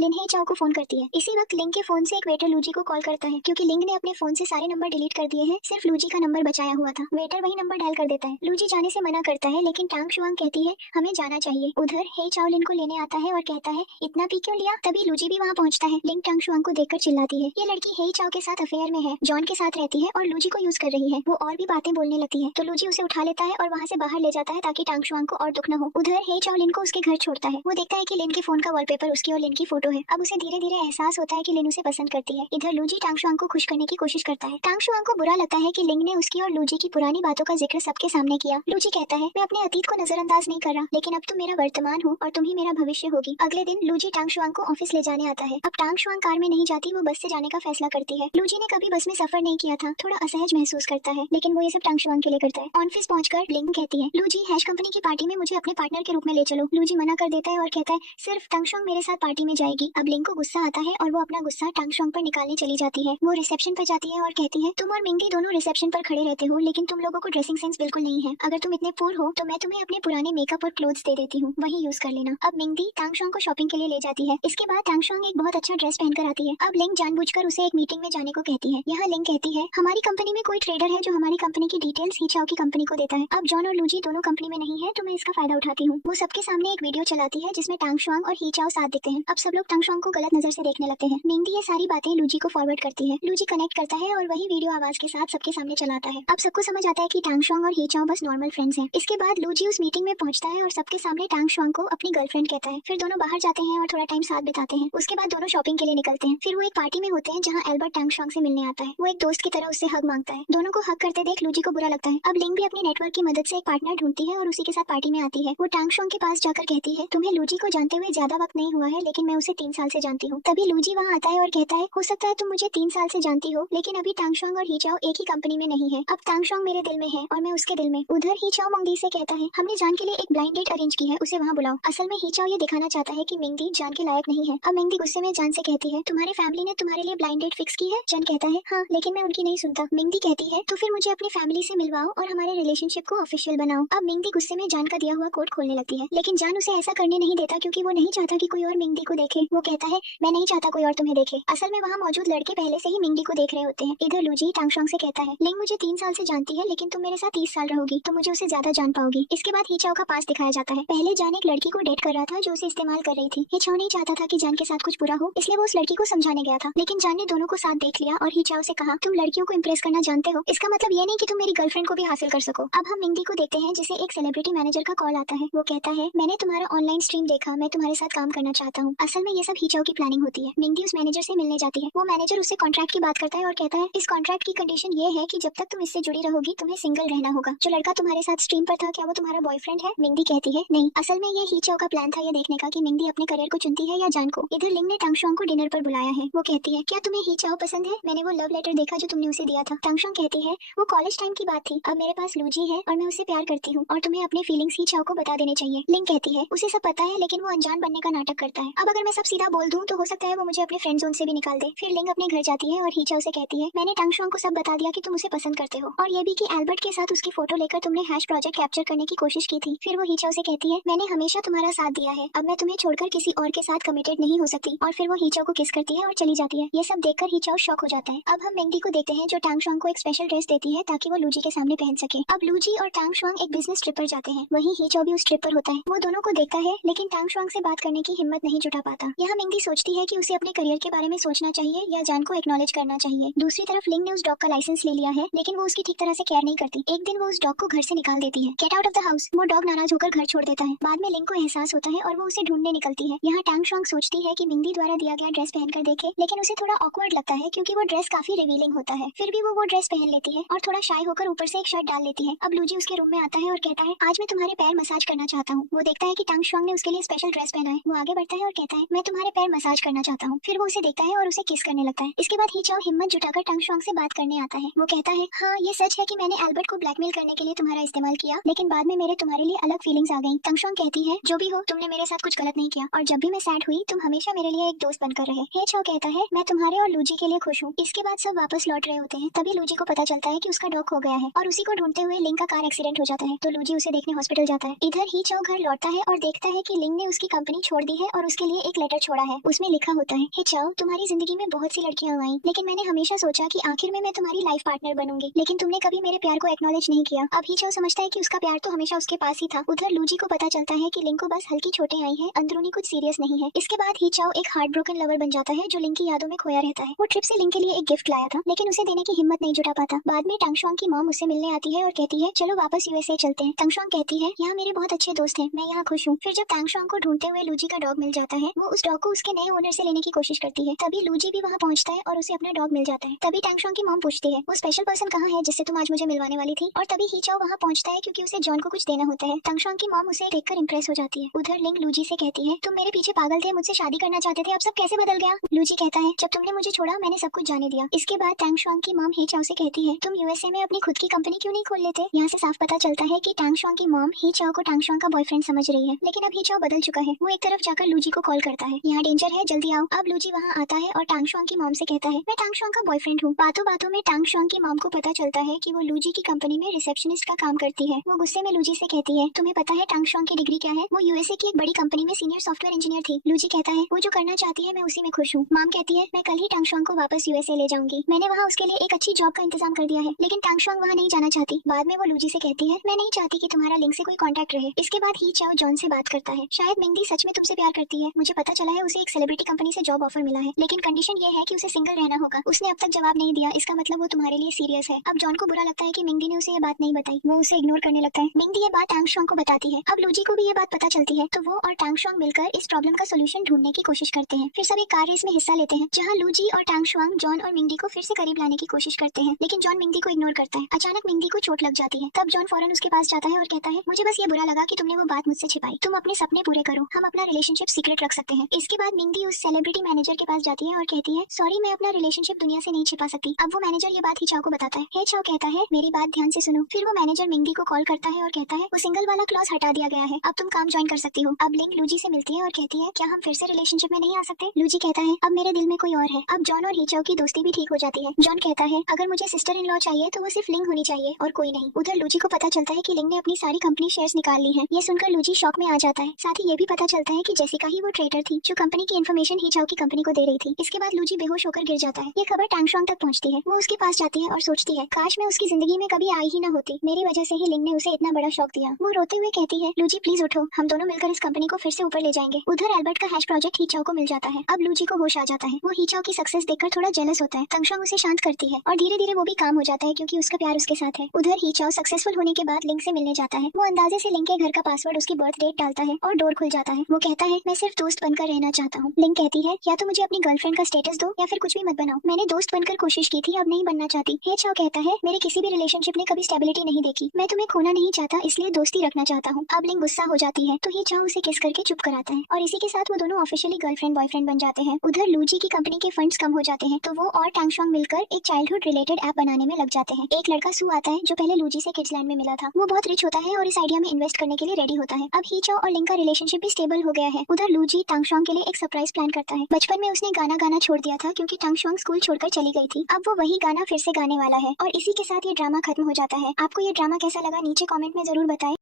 लिन हे चाओ को फोन करती है। इसी वक्त लिंग के फोन से एक वेटर लूजी को कॉल करता है, क्योंकि लिंग ने अपने फोन से सारे नंबर डिलीट कर दिए हैं, सिर्फ लूजी का नंबर बचाया हुआ था। वेटर वही नंबर डायल कर देता है। लूजी जाने से मना करता है, लेकिन टांग शुआंग कहती है हमें जाना चाहिए। उधर हे चाओ लिन को लेने आता है और कहता है इतना पी क्यों लिया। तभी लूजी भी वहाँ पहुँचता है। लिंग टांग शुआंग को देखकर चिल्लाती है, ये लड़की हे चाओ के साथ अफेयर में है, जॉन के साथ रहती है और लूजी को यूज कर रही है। वो और भी बातें बोलने लगती है तो लूजी उसे उठा लेता है और वहाँ से बाहर ले जाता है ताकि टांग शुआंग को और दुख न हो। उधर हे चाओ लिन को उसके घर छोड़ता है। वो देखता है कि लिन के फोन का वॉलपेपर उसकी और लिन की फोटो है। अब उसे धीरे धीरे एहसास होता है कि लिन उसे पसंद करती है। इधर लूजी टांग शुआंग को खुश करने की कोशिश करता है। टांग शुआंग को बुरा लगता है कि लिंग ने उसकी और लूजी की पुरानी बातों का जिक्र सबके सामने किया। लूजी कहता है मैं अपने अतीत को नजरअंदाज नहीं कर रहा, लेकिन अब तुम मेरा वर्तमान हो और तुम ही मेरा भविष्य होगी। अगले दिन लूजी टांग शुआंग को ऑफिस ले जाने आता है। अब टांग शुआंग कार में नहीं जाती, वो बस से जाने का फैसला करती है। लूजी ने कभी बस में सफर नहीं किया था, थोड़ा असहज महसूस करता है, लेकिन वो ये सब टांग शुआंग के लिए करता है। ऑफिस पहुंचकर लिंग कहती है लूजी हैश कंपनी की पार्टी में मुझे अपने पार्टनर के रूप में ले चलो। लूजी मना कर देता है और कहता है सिर्फ टांग शुआंग मेरे साथ पार्टी में जाएगी। अब लिंग को गुस्सा आता है और वो अपना गुस्सा टांग शुआंग पर निकालने चली जाती है। वो रिसेप्शन पर जाती है और कहती है तुम और मिंगी दोनों रिसेप्शन पर खड़े रहते हो, लेकिन तुम लोगों को ड्रेसिंग सेंस बिल्कुल नहीं है। अगर तुम इतने पूर हो तो मैं तुम्हें अपने पुराने मेकअप और क्लोथ्स दे देती हूँ, वही यूज कर लेना। अब मिंगी टांग शुआंग को शॉपिंग के लिए ले जाती है। इसके बाद टांग शुआंग एक बहुत अच्छा ड्रेस पहनकर आती है। अब लिंग जानबूझकर उसे एक मीटिंग में जाने को कहती है। यहाँ लिंग कहती है हमारी कंपनी में कोई ट्रेडर है जो हमारी कंपनी की डिटेल्स ही चाओ की कंपनी को देता है। अब जॉन और लूजी दोनों कंपनी में नहीं है तो मैं इसका फायदा उठाती हूँ। वो सबके सामने एक वीडियो चलाती है जिसमें टांग शुआंग और ही चाओ साथ दिखते हैं। अब सब लोग टांग शुआंग को गलत नजर से देखने लगते हैं। मिंगी ये सारी बातें लूजी को फॉरवर्ड करती है। लूजी कनेक्ट करता है और वही वीडियो आवाज के साथ सबके सामने चलाता है। अब सबको समझ आता है कि टांग शुआंग और ही चाओ बस नॉर्मल फ्रेंड्स हैं। इसके बाद लूजी उस मीटिंग में पहुंचता है और सबके सामने टांग शुआंग को अपनी गर्लफ्रेंड कहता है। फिर दोनों बाहर जाते हैं और थोड़ा टाइम साथ बिताते हैं। उसके बाद दोनों शॉपिंग के लिए निकलते हैं। फिर वो एक पार्टी में होते हैं जहाँ एल्बर्ट टांग शुआंग से मिलने आता है। वो एक दोस्त की तरह उससे हग मांगता है। दोनों को हग करते देख लूजी को बुरा लगता है। अब लिंग भी अपनी नेटवर्क की मदद से एक पार्टनर ढूंढती है और उसी के साथ पार्टी में आती है। वो टांग शुआंग के पास जाकर कहती है तुम्हें लूजी को जानते हुए ज्यादा वक्त नहीं हुआ है, लेकिन मैं उसे 3 साल से जानती हूँ। तभी लूजी वहाँ आता है और कहता है हो सकता है तुम मुझे 3 साल से जानती हो, लेकिन अभी टांग शुआंग और ही चाओ एक ही कंपनी में नहीं है। अब टांग शुआंग मेरे दिल में है और मैं उसके दिल में। उधर ही चाओ मिंगी से कहता है हमने जान के लिए एक ब्लाइंड डेट अरेंज की है, उसे वहाँ बुलाओ। असल में ही चाओ ये दिखाना चाहता है कि मिंगी जान के लायक नहीं है। अब मिंगी गुस्से में जान से कहती है तुम्हारी फैमिली ने तुम्हारे लिए ब्लाइंड डेट फिक्स की है। जन कहता है हाँ, लेकिन मैं उनकी नहीं सुनता। मिंगी कहती है तो फिर मुझे अपनी फैमिली से मिलवाओ और हमारे रिलेशनशिप को ऑफिशियल बनाओ। अब मिंगी गुस्से में जान का दिया हुआ कोड खोलने लगती है, लेकिन जान उसे ऐसा करने नहीं देता क्योंकि वो नहीं चाहता कि कोई और मिंगी को देखे। वो कहता है मैं नहीं चाहता कोई और तुम्हें देखे। असल में वहाँ मौजूद लड़के पहले से ही मिंगी को देख रहे होते हैं। इधर लूजी टांग शुआंग से कहता है लिंग मुझे 3 साल से जानती है, लेकिन तुम मेरे साथ 30 साल रहोगी तो मुझे उसे ज्यादा जान पाओगी। इसके बाद ही चाओ का पास दिखाया जाता है। पहले जान एक लड़की को डेट कर रहा था जो उसे इस्तेमाल कर रही थी। ही चाओ नहीं चाहता था कि जान के साथ कुछ बुरा हो, इसलिए वो उस लड़की को समझाने गया था, लेकिन जान ने दोनों को साथ देख लिया और ही चाओ से कहा तुम लड़कियों को इम्प्रेस करना जानते हो, इसका मतलब ये नहीं कि तुम मेरी गर्लफ्रेंड को भी हासिल कर सको। अब हम मिंगी को देखते हैं जिसे एक सेलिब्रिटी मैनेजर का कॉल आता है। वो कहता है मैंने तुम्हारा ऑनलाइन स्ट्रीम देखा, मैं तुम्हारे साथ काम करना चाहता हूँ। असल में ये सब ही चाओ की प्लानिंग होती है। मिंगी उस मैनेजर से मिलने जाती है। वो मैनेजर उससे कॉन्ट्रैक्ट की बात करता है और कहता है इस कॉन्ट्रैक्ट की कंडीशन ये है कि जब तक तुम इससे जुड़ी रहोगी तुम्हें सिंगल रहना होगा। जो लड़का तुम्हारे साथ स्ट्रीम पर था क्या वो तुम्हारा बॉयफ्रेंड है? मिंगी कहती है नहीं, असल में ये ही चाओ का प्लान था ये देखने का कि मिंगी अपने करियर को चुनती है या जान को। इधर लिंग ने टांग शुआंग को डिनर पर बुलाया है। वो कहती है क्या तुम्हें ही चाओ पसंद है? मैंने वो लव लेटर देखा जो तुमने उसे दिया था। टांग शुआंग कहती है वो कॉलेज टाइम की बात थी, अब मेरे पास लूजी है और मैं उसे प्यार करती हूँ और तुम्हें अपने फीलिंग्स ही चाओ को बता देने चाहिए। लिंग कहती है उसे सब पता है, लेकिन वो अनजान बनने का नाटक करता है। अब अगर मैं सब सीधा बोल दूं तो हो सकता है वो मुझे अपने फ्रेंड जोन से भी निकाल दे। फिर लिंग अपने घर जाती है और ही चाओ से कहती है मैंने टांग शुआंग को सब बता दिया कि तुम उसे पसंद करते हो और ये भी कि एल्बर्ट के साथ उसकी फोटो लेकर तुमने हैश प्रोजेक्ट कैप्चर करने की कोशिश की थी। फिर वो ही चाओ से कहती है मैंने हमेशा तुम्हारा साथ दिया है, अब मैं तुम्हें छोड़कर किसी और के साथ कमिटेड नहीं हो सकती। और फिर वो ही चाओ को किस करती है और चली जाती है। ये सब देखकर ही चाओ शॉक हो जाता है। अब हम मिंगी को देखते हैं जो टांग शुआंग को एक स्पेशल ड्रेस देती है ताकि वो लूजी के सामने पहन सके। अब लूजी और टांग शुआंग एक बिजनेस ट्रिप पर जाते हैं, वहीं ही चाओ भी उस ट्रिप पर होता है। वो दोनों को देखता है लेकिन टांग शुआंग से बात करने की हिम्मत नहीं जुटा पाता। यहाँ मिंगी सोचती है कि उसे अपने करियर के बारे में सोचना चाहिए या जान को एक्नॉलेज करना चाहिए। दूसरी तरफ लिंग ने उस डॉग का लाइसेंस ले लिया है, लेकिन वो उसकी ठीक तरह से केयर नहीं करती। एक दिन वो उस डॉग को घर से निकाल देती है। Get out of the house. वो डॉग नाराज होकर घर छोड़ देता है। बाद में लिंग को एहसास होता है और वो उसे ढूंढने निकलती है। यहाँ टांग शुआंग सोचती है कि मिंगी द्वारा दिया गया ड्रेस पहनकर देखे, लेकिन उसे थोड़ा ऑकवर्ड लगता है क्योंकि वो ड्रेस काफी रिवीलिंग होता है। फिर भी वो ड्रेस पहन लेती है और थोड़ा शाय होकर ऊपर से एक शर्ट डाल लेती है। अब लूजी उसके रूम में आता है और कहता है आज मैं तुम्हारे पैर मसाज करना चाहता हूँ। वो देखता है कि टांग शुआंग ने उसके लिए स्पेशल ड्रेस पहना है। वो आगे बढ़ता है और कहता है मैं तुम्हारे पैर मसाज करना चाहता हूँ। फिर वो उसे देखता है और उसे किस करने लगता है। इसके बाद ही चाओ हिम्मत जुटाकर टांग शुआंग से बात करने आता है। वो कहता है हाँ ये सच है कि मैंने एल्बर्ट को ब्लैकमेल करने के लिए तुम्हारा इस्तेमाल किया, लेकिन बाद में मेरे तुम्हारे लिए अलग फीलिंग्स आ गई। टांग शुआंग कहती है जो भी हो तुमने मेरे साथ कुछ गलत नहीं किया और जब भी मैं सैड हुई तुम हमेशा मेरे लिए एक दोस्त बनकर रहे। हे चाओ कहता है मैं तुम्हारे और लूजी के लिए खुश हूँ। इसके बाद सब वापस लौट रहे होते हैं। तभी लूजी को पता चलता है कि उसका डॉग खो गया है और उसी को ढूंढते हुए लिंग लिंग का कार एक्सीडेंट हो जाता है तो लूजी उसे देखने हॉस्पिटल जाता है। इधर ही चाओ घर लौटता है और देखता है कि लिंग ने उसकी कंपनी छोड़ दी है और उसके लिए एक लेटर छोड़ा है। उसमें लिखा होता है, हे चाओ, तुम्हारी जिंदगी में बहुत सी लड़कियां आई, लेकिन मैंने हमेशा सोचा कि आखिर में मैं तुम्हारी लाइफ पार्टनर बनूंगी, लेकिन तुमने कभी मेरे प्यार को एक्नॉलेज नहीं किया। अब ही चाओ समझता है कि उसका प्यार तो हमेशा उसके पास ही था। उधर लूजी को पता चलता है कि लिंग को बस हल्की चोटें आई है, अंदरूनी कुछ सीरियस नहीं है। इसके बाद ही चाओ एक हार्ट ब्रोकन लवर बन जाता है जो लिंग की यादों में खोया रहता है। वो ट्रिप से लिंग के लिए एक गिफ्ट लाया था, लेकिन उसे देने की हिम्मत नहीं जुटा पाता। बाद में टांगशुआंग की मॉम उससे मिलने आती है और कहती है, चलो वापस यूएसए चलते हैं। टांगशुआंग कहती है, यहाँ मेरे बहुत अच्छे दोस्त हैं, मैं यहाँ खुश हूँ। फिर जब टांगशुआंग को ढूंढते हुए लूजी का डॉग मिल जाता है, वो उस डॉग को उसके नए ओनर से लेने की कोशिश करती है। तभी लूजी भी वहाँ पहुँचता है और उसे अपना डॉग मिल जाता है। तभी टांगशुआंग की मॉम पूछती है, वो स्पेशल पर्सन कहाँ है जिससे तुम आज मुझे मिलवाने वाली थी? और तभी ही चाओ वहाँ पहुँचता है क्योंकि उसे जॉन को कुछ देना होता है। टांगशुआंग की मॉम उसे देखकर इंप्रेस हो जाती है। उधर लिंग लूजी से कहती है, तुम मेरे पीछे पागल थे, मुझसे शादी करना चाहते थे, अब सब कैसे बदल गया? लूजी कहता है, जब तुमने मुझे छोड़ा मैंने सब कुछ जाने दिया। इसके बाद टांगशुआंग की मॉम ही चाओ से कहती है, तुम यूएसए में अपनी खुद की कंपनी क्यों नहीं खोल लेते? यहाँ से साफ पता चलता है कि टांगशुआंग की मॉम ही चाओ को टांगशुआंग का बॉयफ्रेंड समझ रही है, लेकिन अब ही चाओ बदल चुका है। वो एक तरफ जाकर लूजी को कॉल करता है, यहाँ डेंजर है, जल्दी आओ। अब लूजी वहाँ आता है और टांगशुआंग की मॉम से कहता है, मैं टांगशुआंग का बॉयफ्रेंड हूँ। बातों बातों में टांगशुआंग की मॉम को पता चलता है कि वो लूजी की कंपनी में रिसेप्शनिस्ट का काम करती है। वो गुस्से में लूजी से कहती है, तुम्हें पता है टांगशुआंग की डिग्री क्या है? वो यूएसए की एक बड़ी कंपनी में सीनियर सॉफ्टवेयर इंजीनियर थी। लूजी कहता है, वो जो करना चाहती है मैं उसी में खुश हूँ। मॉम कहती है, मैं कल ही टांगशुआंग को वापस यूएसए ले जाऊंगी, मैंने वहाँ उसके लिए एक अच्छी जॉब का इंतजाम कर दिया है, लेकिन टांगशुआंग वहाँ नहीं जाना चाहती। बाद में वो लूजी से कहती है, मैं नहीं चाहती कि तुम्हारा लिंग से कोई कांटेक्ट रहे। इसके बाद ही चाओ जॉन से बात करता है, शायद मिंगदी सच में तुमसे प्यार करती है, मुझे पता चला है उसे एक सेलिब्रिटी कंपनी से जॉब ऑफर मिला है, लेकिन कंडीशन ये है कि उसे सिंगल रहना होगा। उसने अब तक जवाब नहीं दिया, इसका मतलब वो तुम्हारे लिए सीरियस है। अब जॉन को बुरा लगता है कि मिंगदी ने उसे ये बात नहीं बताई, वो उसे इग्नोर करने लगता है। मिंगदी ये बात टांगशुआंग को बताती है। अब लूजी को भी ये बात पता चलती है, तो वो और टांगशुआंग मिलकर इस प्रॉब्लम का सोल्यूशन ढूंढने की कोशिश करते हैं। फिर सब एक कार रेस में हिस्सा लेते हैं, जहाँ लूजी और टांगशुआंग जॉन और मिंगदी को फिर से करीब लाने की कोशिश करते हैं, लेकिन जॉन मिंगदी को इग्नोर करता है। अचानक मिंगदी को चोट लग जाती है, तब जॉन फौरन उसके पास जाता है और कहता है, मुझे बस ये बुरा लगा कि तुमने वो बात मुझसे छिपाई, तुम अपने सपने पूरे करो, हम अपना रिलेशनशिप सीक्रेट रख सकते हैं। इसके बाद मिंगदी उस सेलिब्रिटी मैनेजर के पास जाती है और कहती है, सॉरी मैं अपना रिलेशनशिप दुनिया से नहीं छिपा सकती। अब वो मैनेजर ये बात ही चाओ को बताता है। हे चाओ कहता है, मेरी बात ध्यान से सुनो। फिर वो मैनेजर मिंगदी को कॉल करता है और कहता है, वो सिंगल वाला क्लॉज हटा दिया गया है, अब तुम काम ज्वाइन कर सकती हो। अब लिंग लूजी से मिलती है और कहती है, क्या हम फिर से रिलेशनशिप में नहीं आ सकते? लूजी कहता है, अब मेरे दिल में कोई और है। अब जॉन और हीचाओ की दोस्ती भी ठीक हो जाती है। जॉन कहता है, अगर मुझे सिस्टर इन लॉ चाहिए तो वो सिर्फ लिंग होनी चाहिए और कोई नहीं। उधर लूजी को पता चलता है कि लिंग ने अपनी सारी कंपनी शेयर्स निकाल ली है। ये सुनकर लूजी शॉक में आ जाता है। साथ ही ये भी पता चलता है कि जेसिका ही वो ट्रेडर थी जो कंपनी की इन्फॉर्मेशन हीचाओ की कंपनी को दे रही थी। इसके बाद लूजी बेहोश होकर गिर जाता है। ये खबर टांगशुआंग तक पहुंचती है। वो उसके पास जाती है और सोचती है, काश मैं उसकी जिंदगी में कभी आई ही न होती, मेरी वजह से ही लिंग ने उसे इतना बड़ा शौक दिया। वो रोते हुए कहती है, लूजी प्लीज उठो, हम दोनों मिलकर इस कंपनी को फिर से ऊपर ले जाएंगे। उधर एल्बर्ट का हैश प्रोजेक्ट हीचाओ को मिल जाता है। अब लूजी को होश आ जाता है। वो हीचाओ की सक्सेस देखकर थोड़ा जेलस होता है। टांगशुआंग उसे शांत करती है और धीरे धीरे वो भी काम हो जाता है क्योंकि उसका प्यार उसके साथ है। उधर हीचाओ सक्सेसफुल होने के बाद लिंग से मिलने जाता है। वो अंदाजे से लिंग के घर का पासवर्ड उसकी बर्थ डेट डालता है और डोर खुल जाता है। वो कहता है, मैं सिर्फ दोस्त बनकर रहना चाहता हूँ। लिंग कहती है, या तो मुझे अपनी गर्लफ्रेंड का स्टेटस दो या फिर कुछ भी मत बनाओ, मैंने दोस्त बनकर कोशिश की थी, अब नहीं बनना चाहती। हे चाओ कहता है, मेरे किसी भी रिलेशनशिप ने कभी स्टेबिलिटी नहीं देखी, मैं तुम्हें खोना नहीं चाहता, इसलिए दोस्ती रखना चाहता हूँ। अब लिंग गुस्सा हो जाती है तो हे चाओ उसे किस करके चुप कराता है और इसी के साथ वो दोनों ऑफिशियली गर्लफ्रेंड बॉयफ्रेंड बन जाते हैं। उधर लूजी की कंपनी के फंड्स कम हो जाते हैं तो वो और टांगशुआंग मिलकर एक चाइल्डहुड रिलेटेड ऐप बनाने में लग जाते हैं। एक लड़का सू आता है जो पहले लूजी से किड्सलैंड में मिला था। वो बहुत रिच होता है और इस आइडिया में इन्वेस्ट करने के लिए रेडी होता है। अब हीचाओ और लिंग का रिलेशनशिप भी स्टेबल हो गया है। उधर लूजी टांगशुआंग के लिए एक सरप्राइज प्लान करता है। बचपन में उसने गाना गाना छोड़ दिया था क्योंकि टांगशुआंग स्कूल छोड़कर चली गई थी। अब वो वही गाना फिर से गाने वाला है और इसी के साथ ये ड्रामा खत्म हो जाता है। आपको ये ड्रामा कैसा लगा नीचे कमेंट में जरूर बताएं।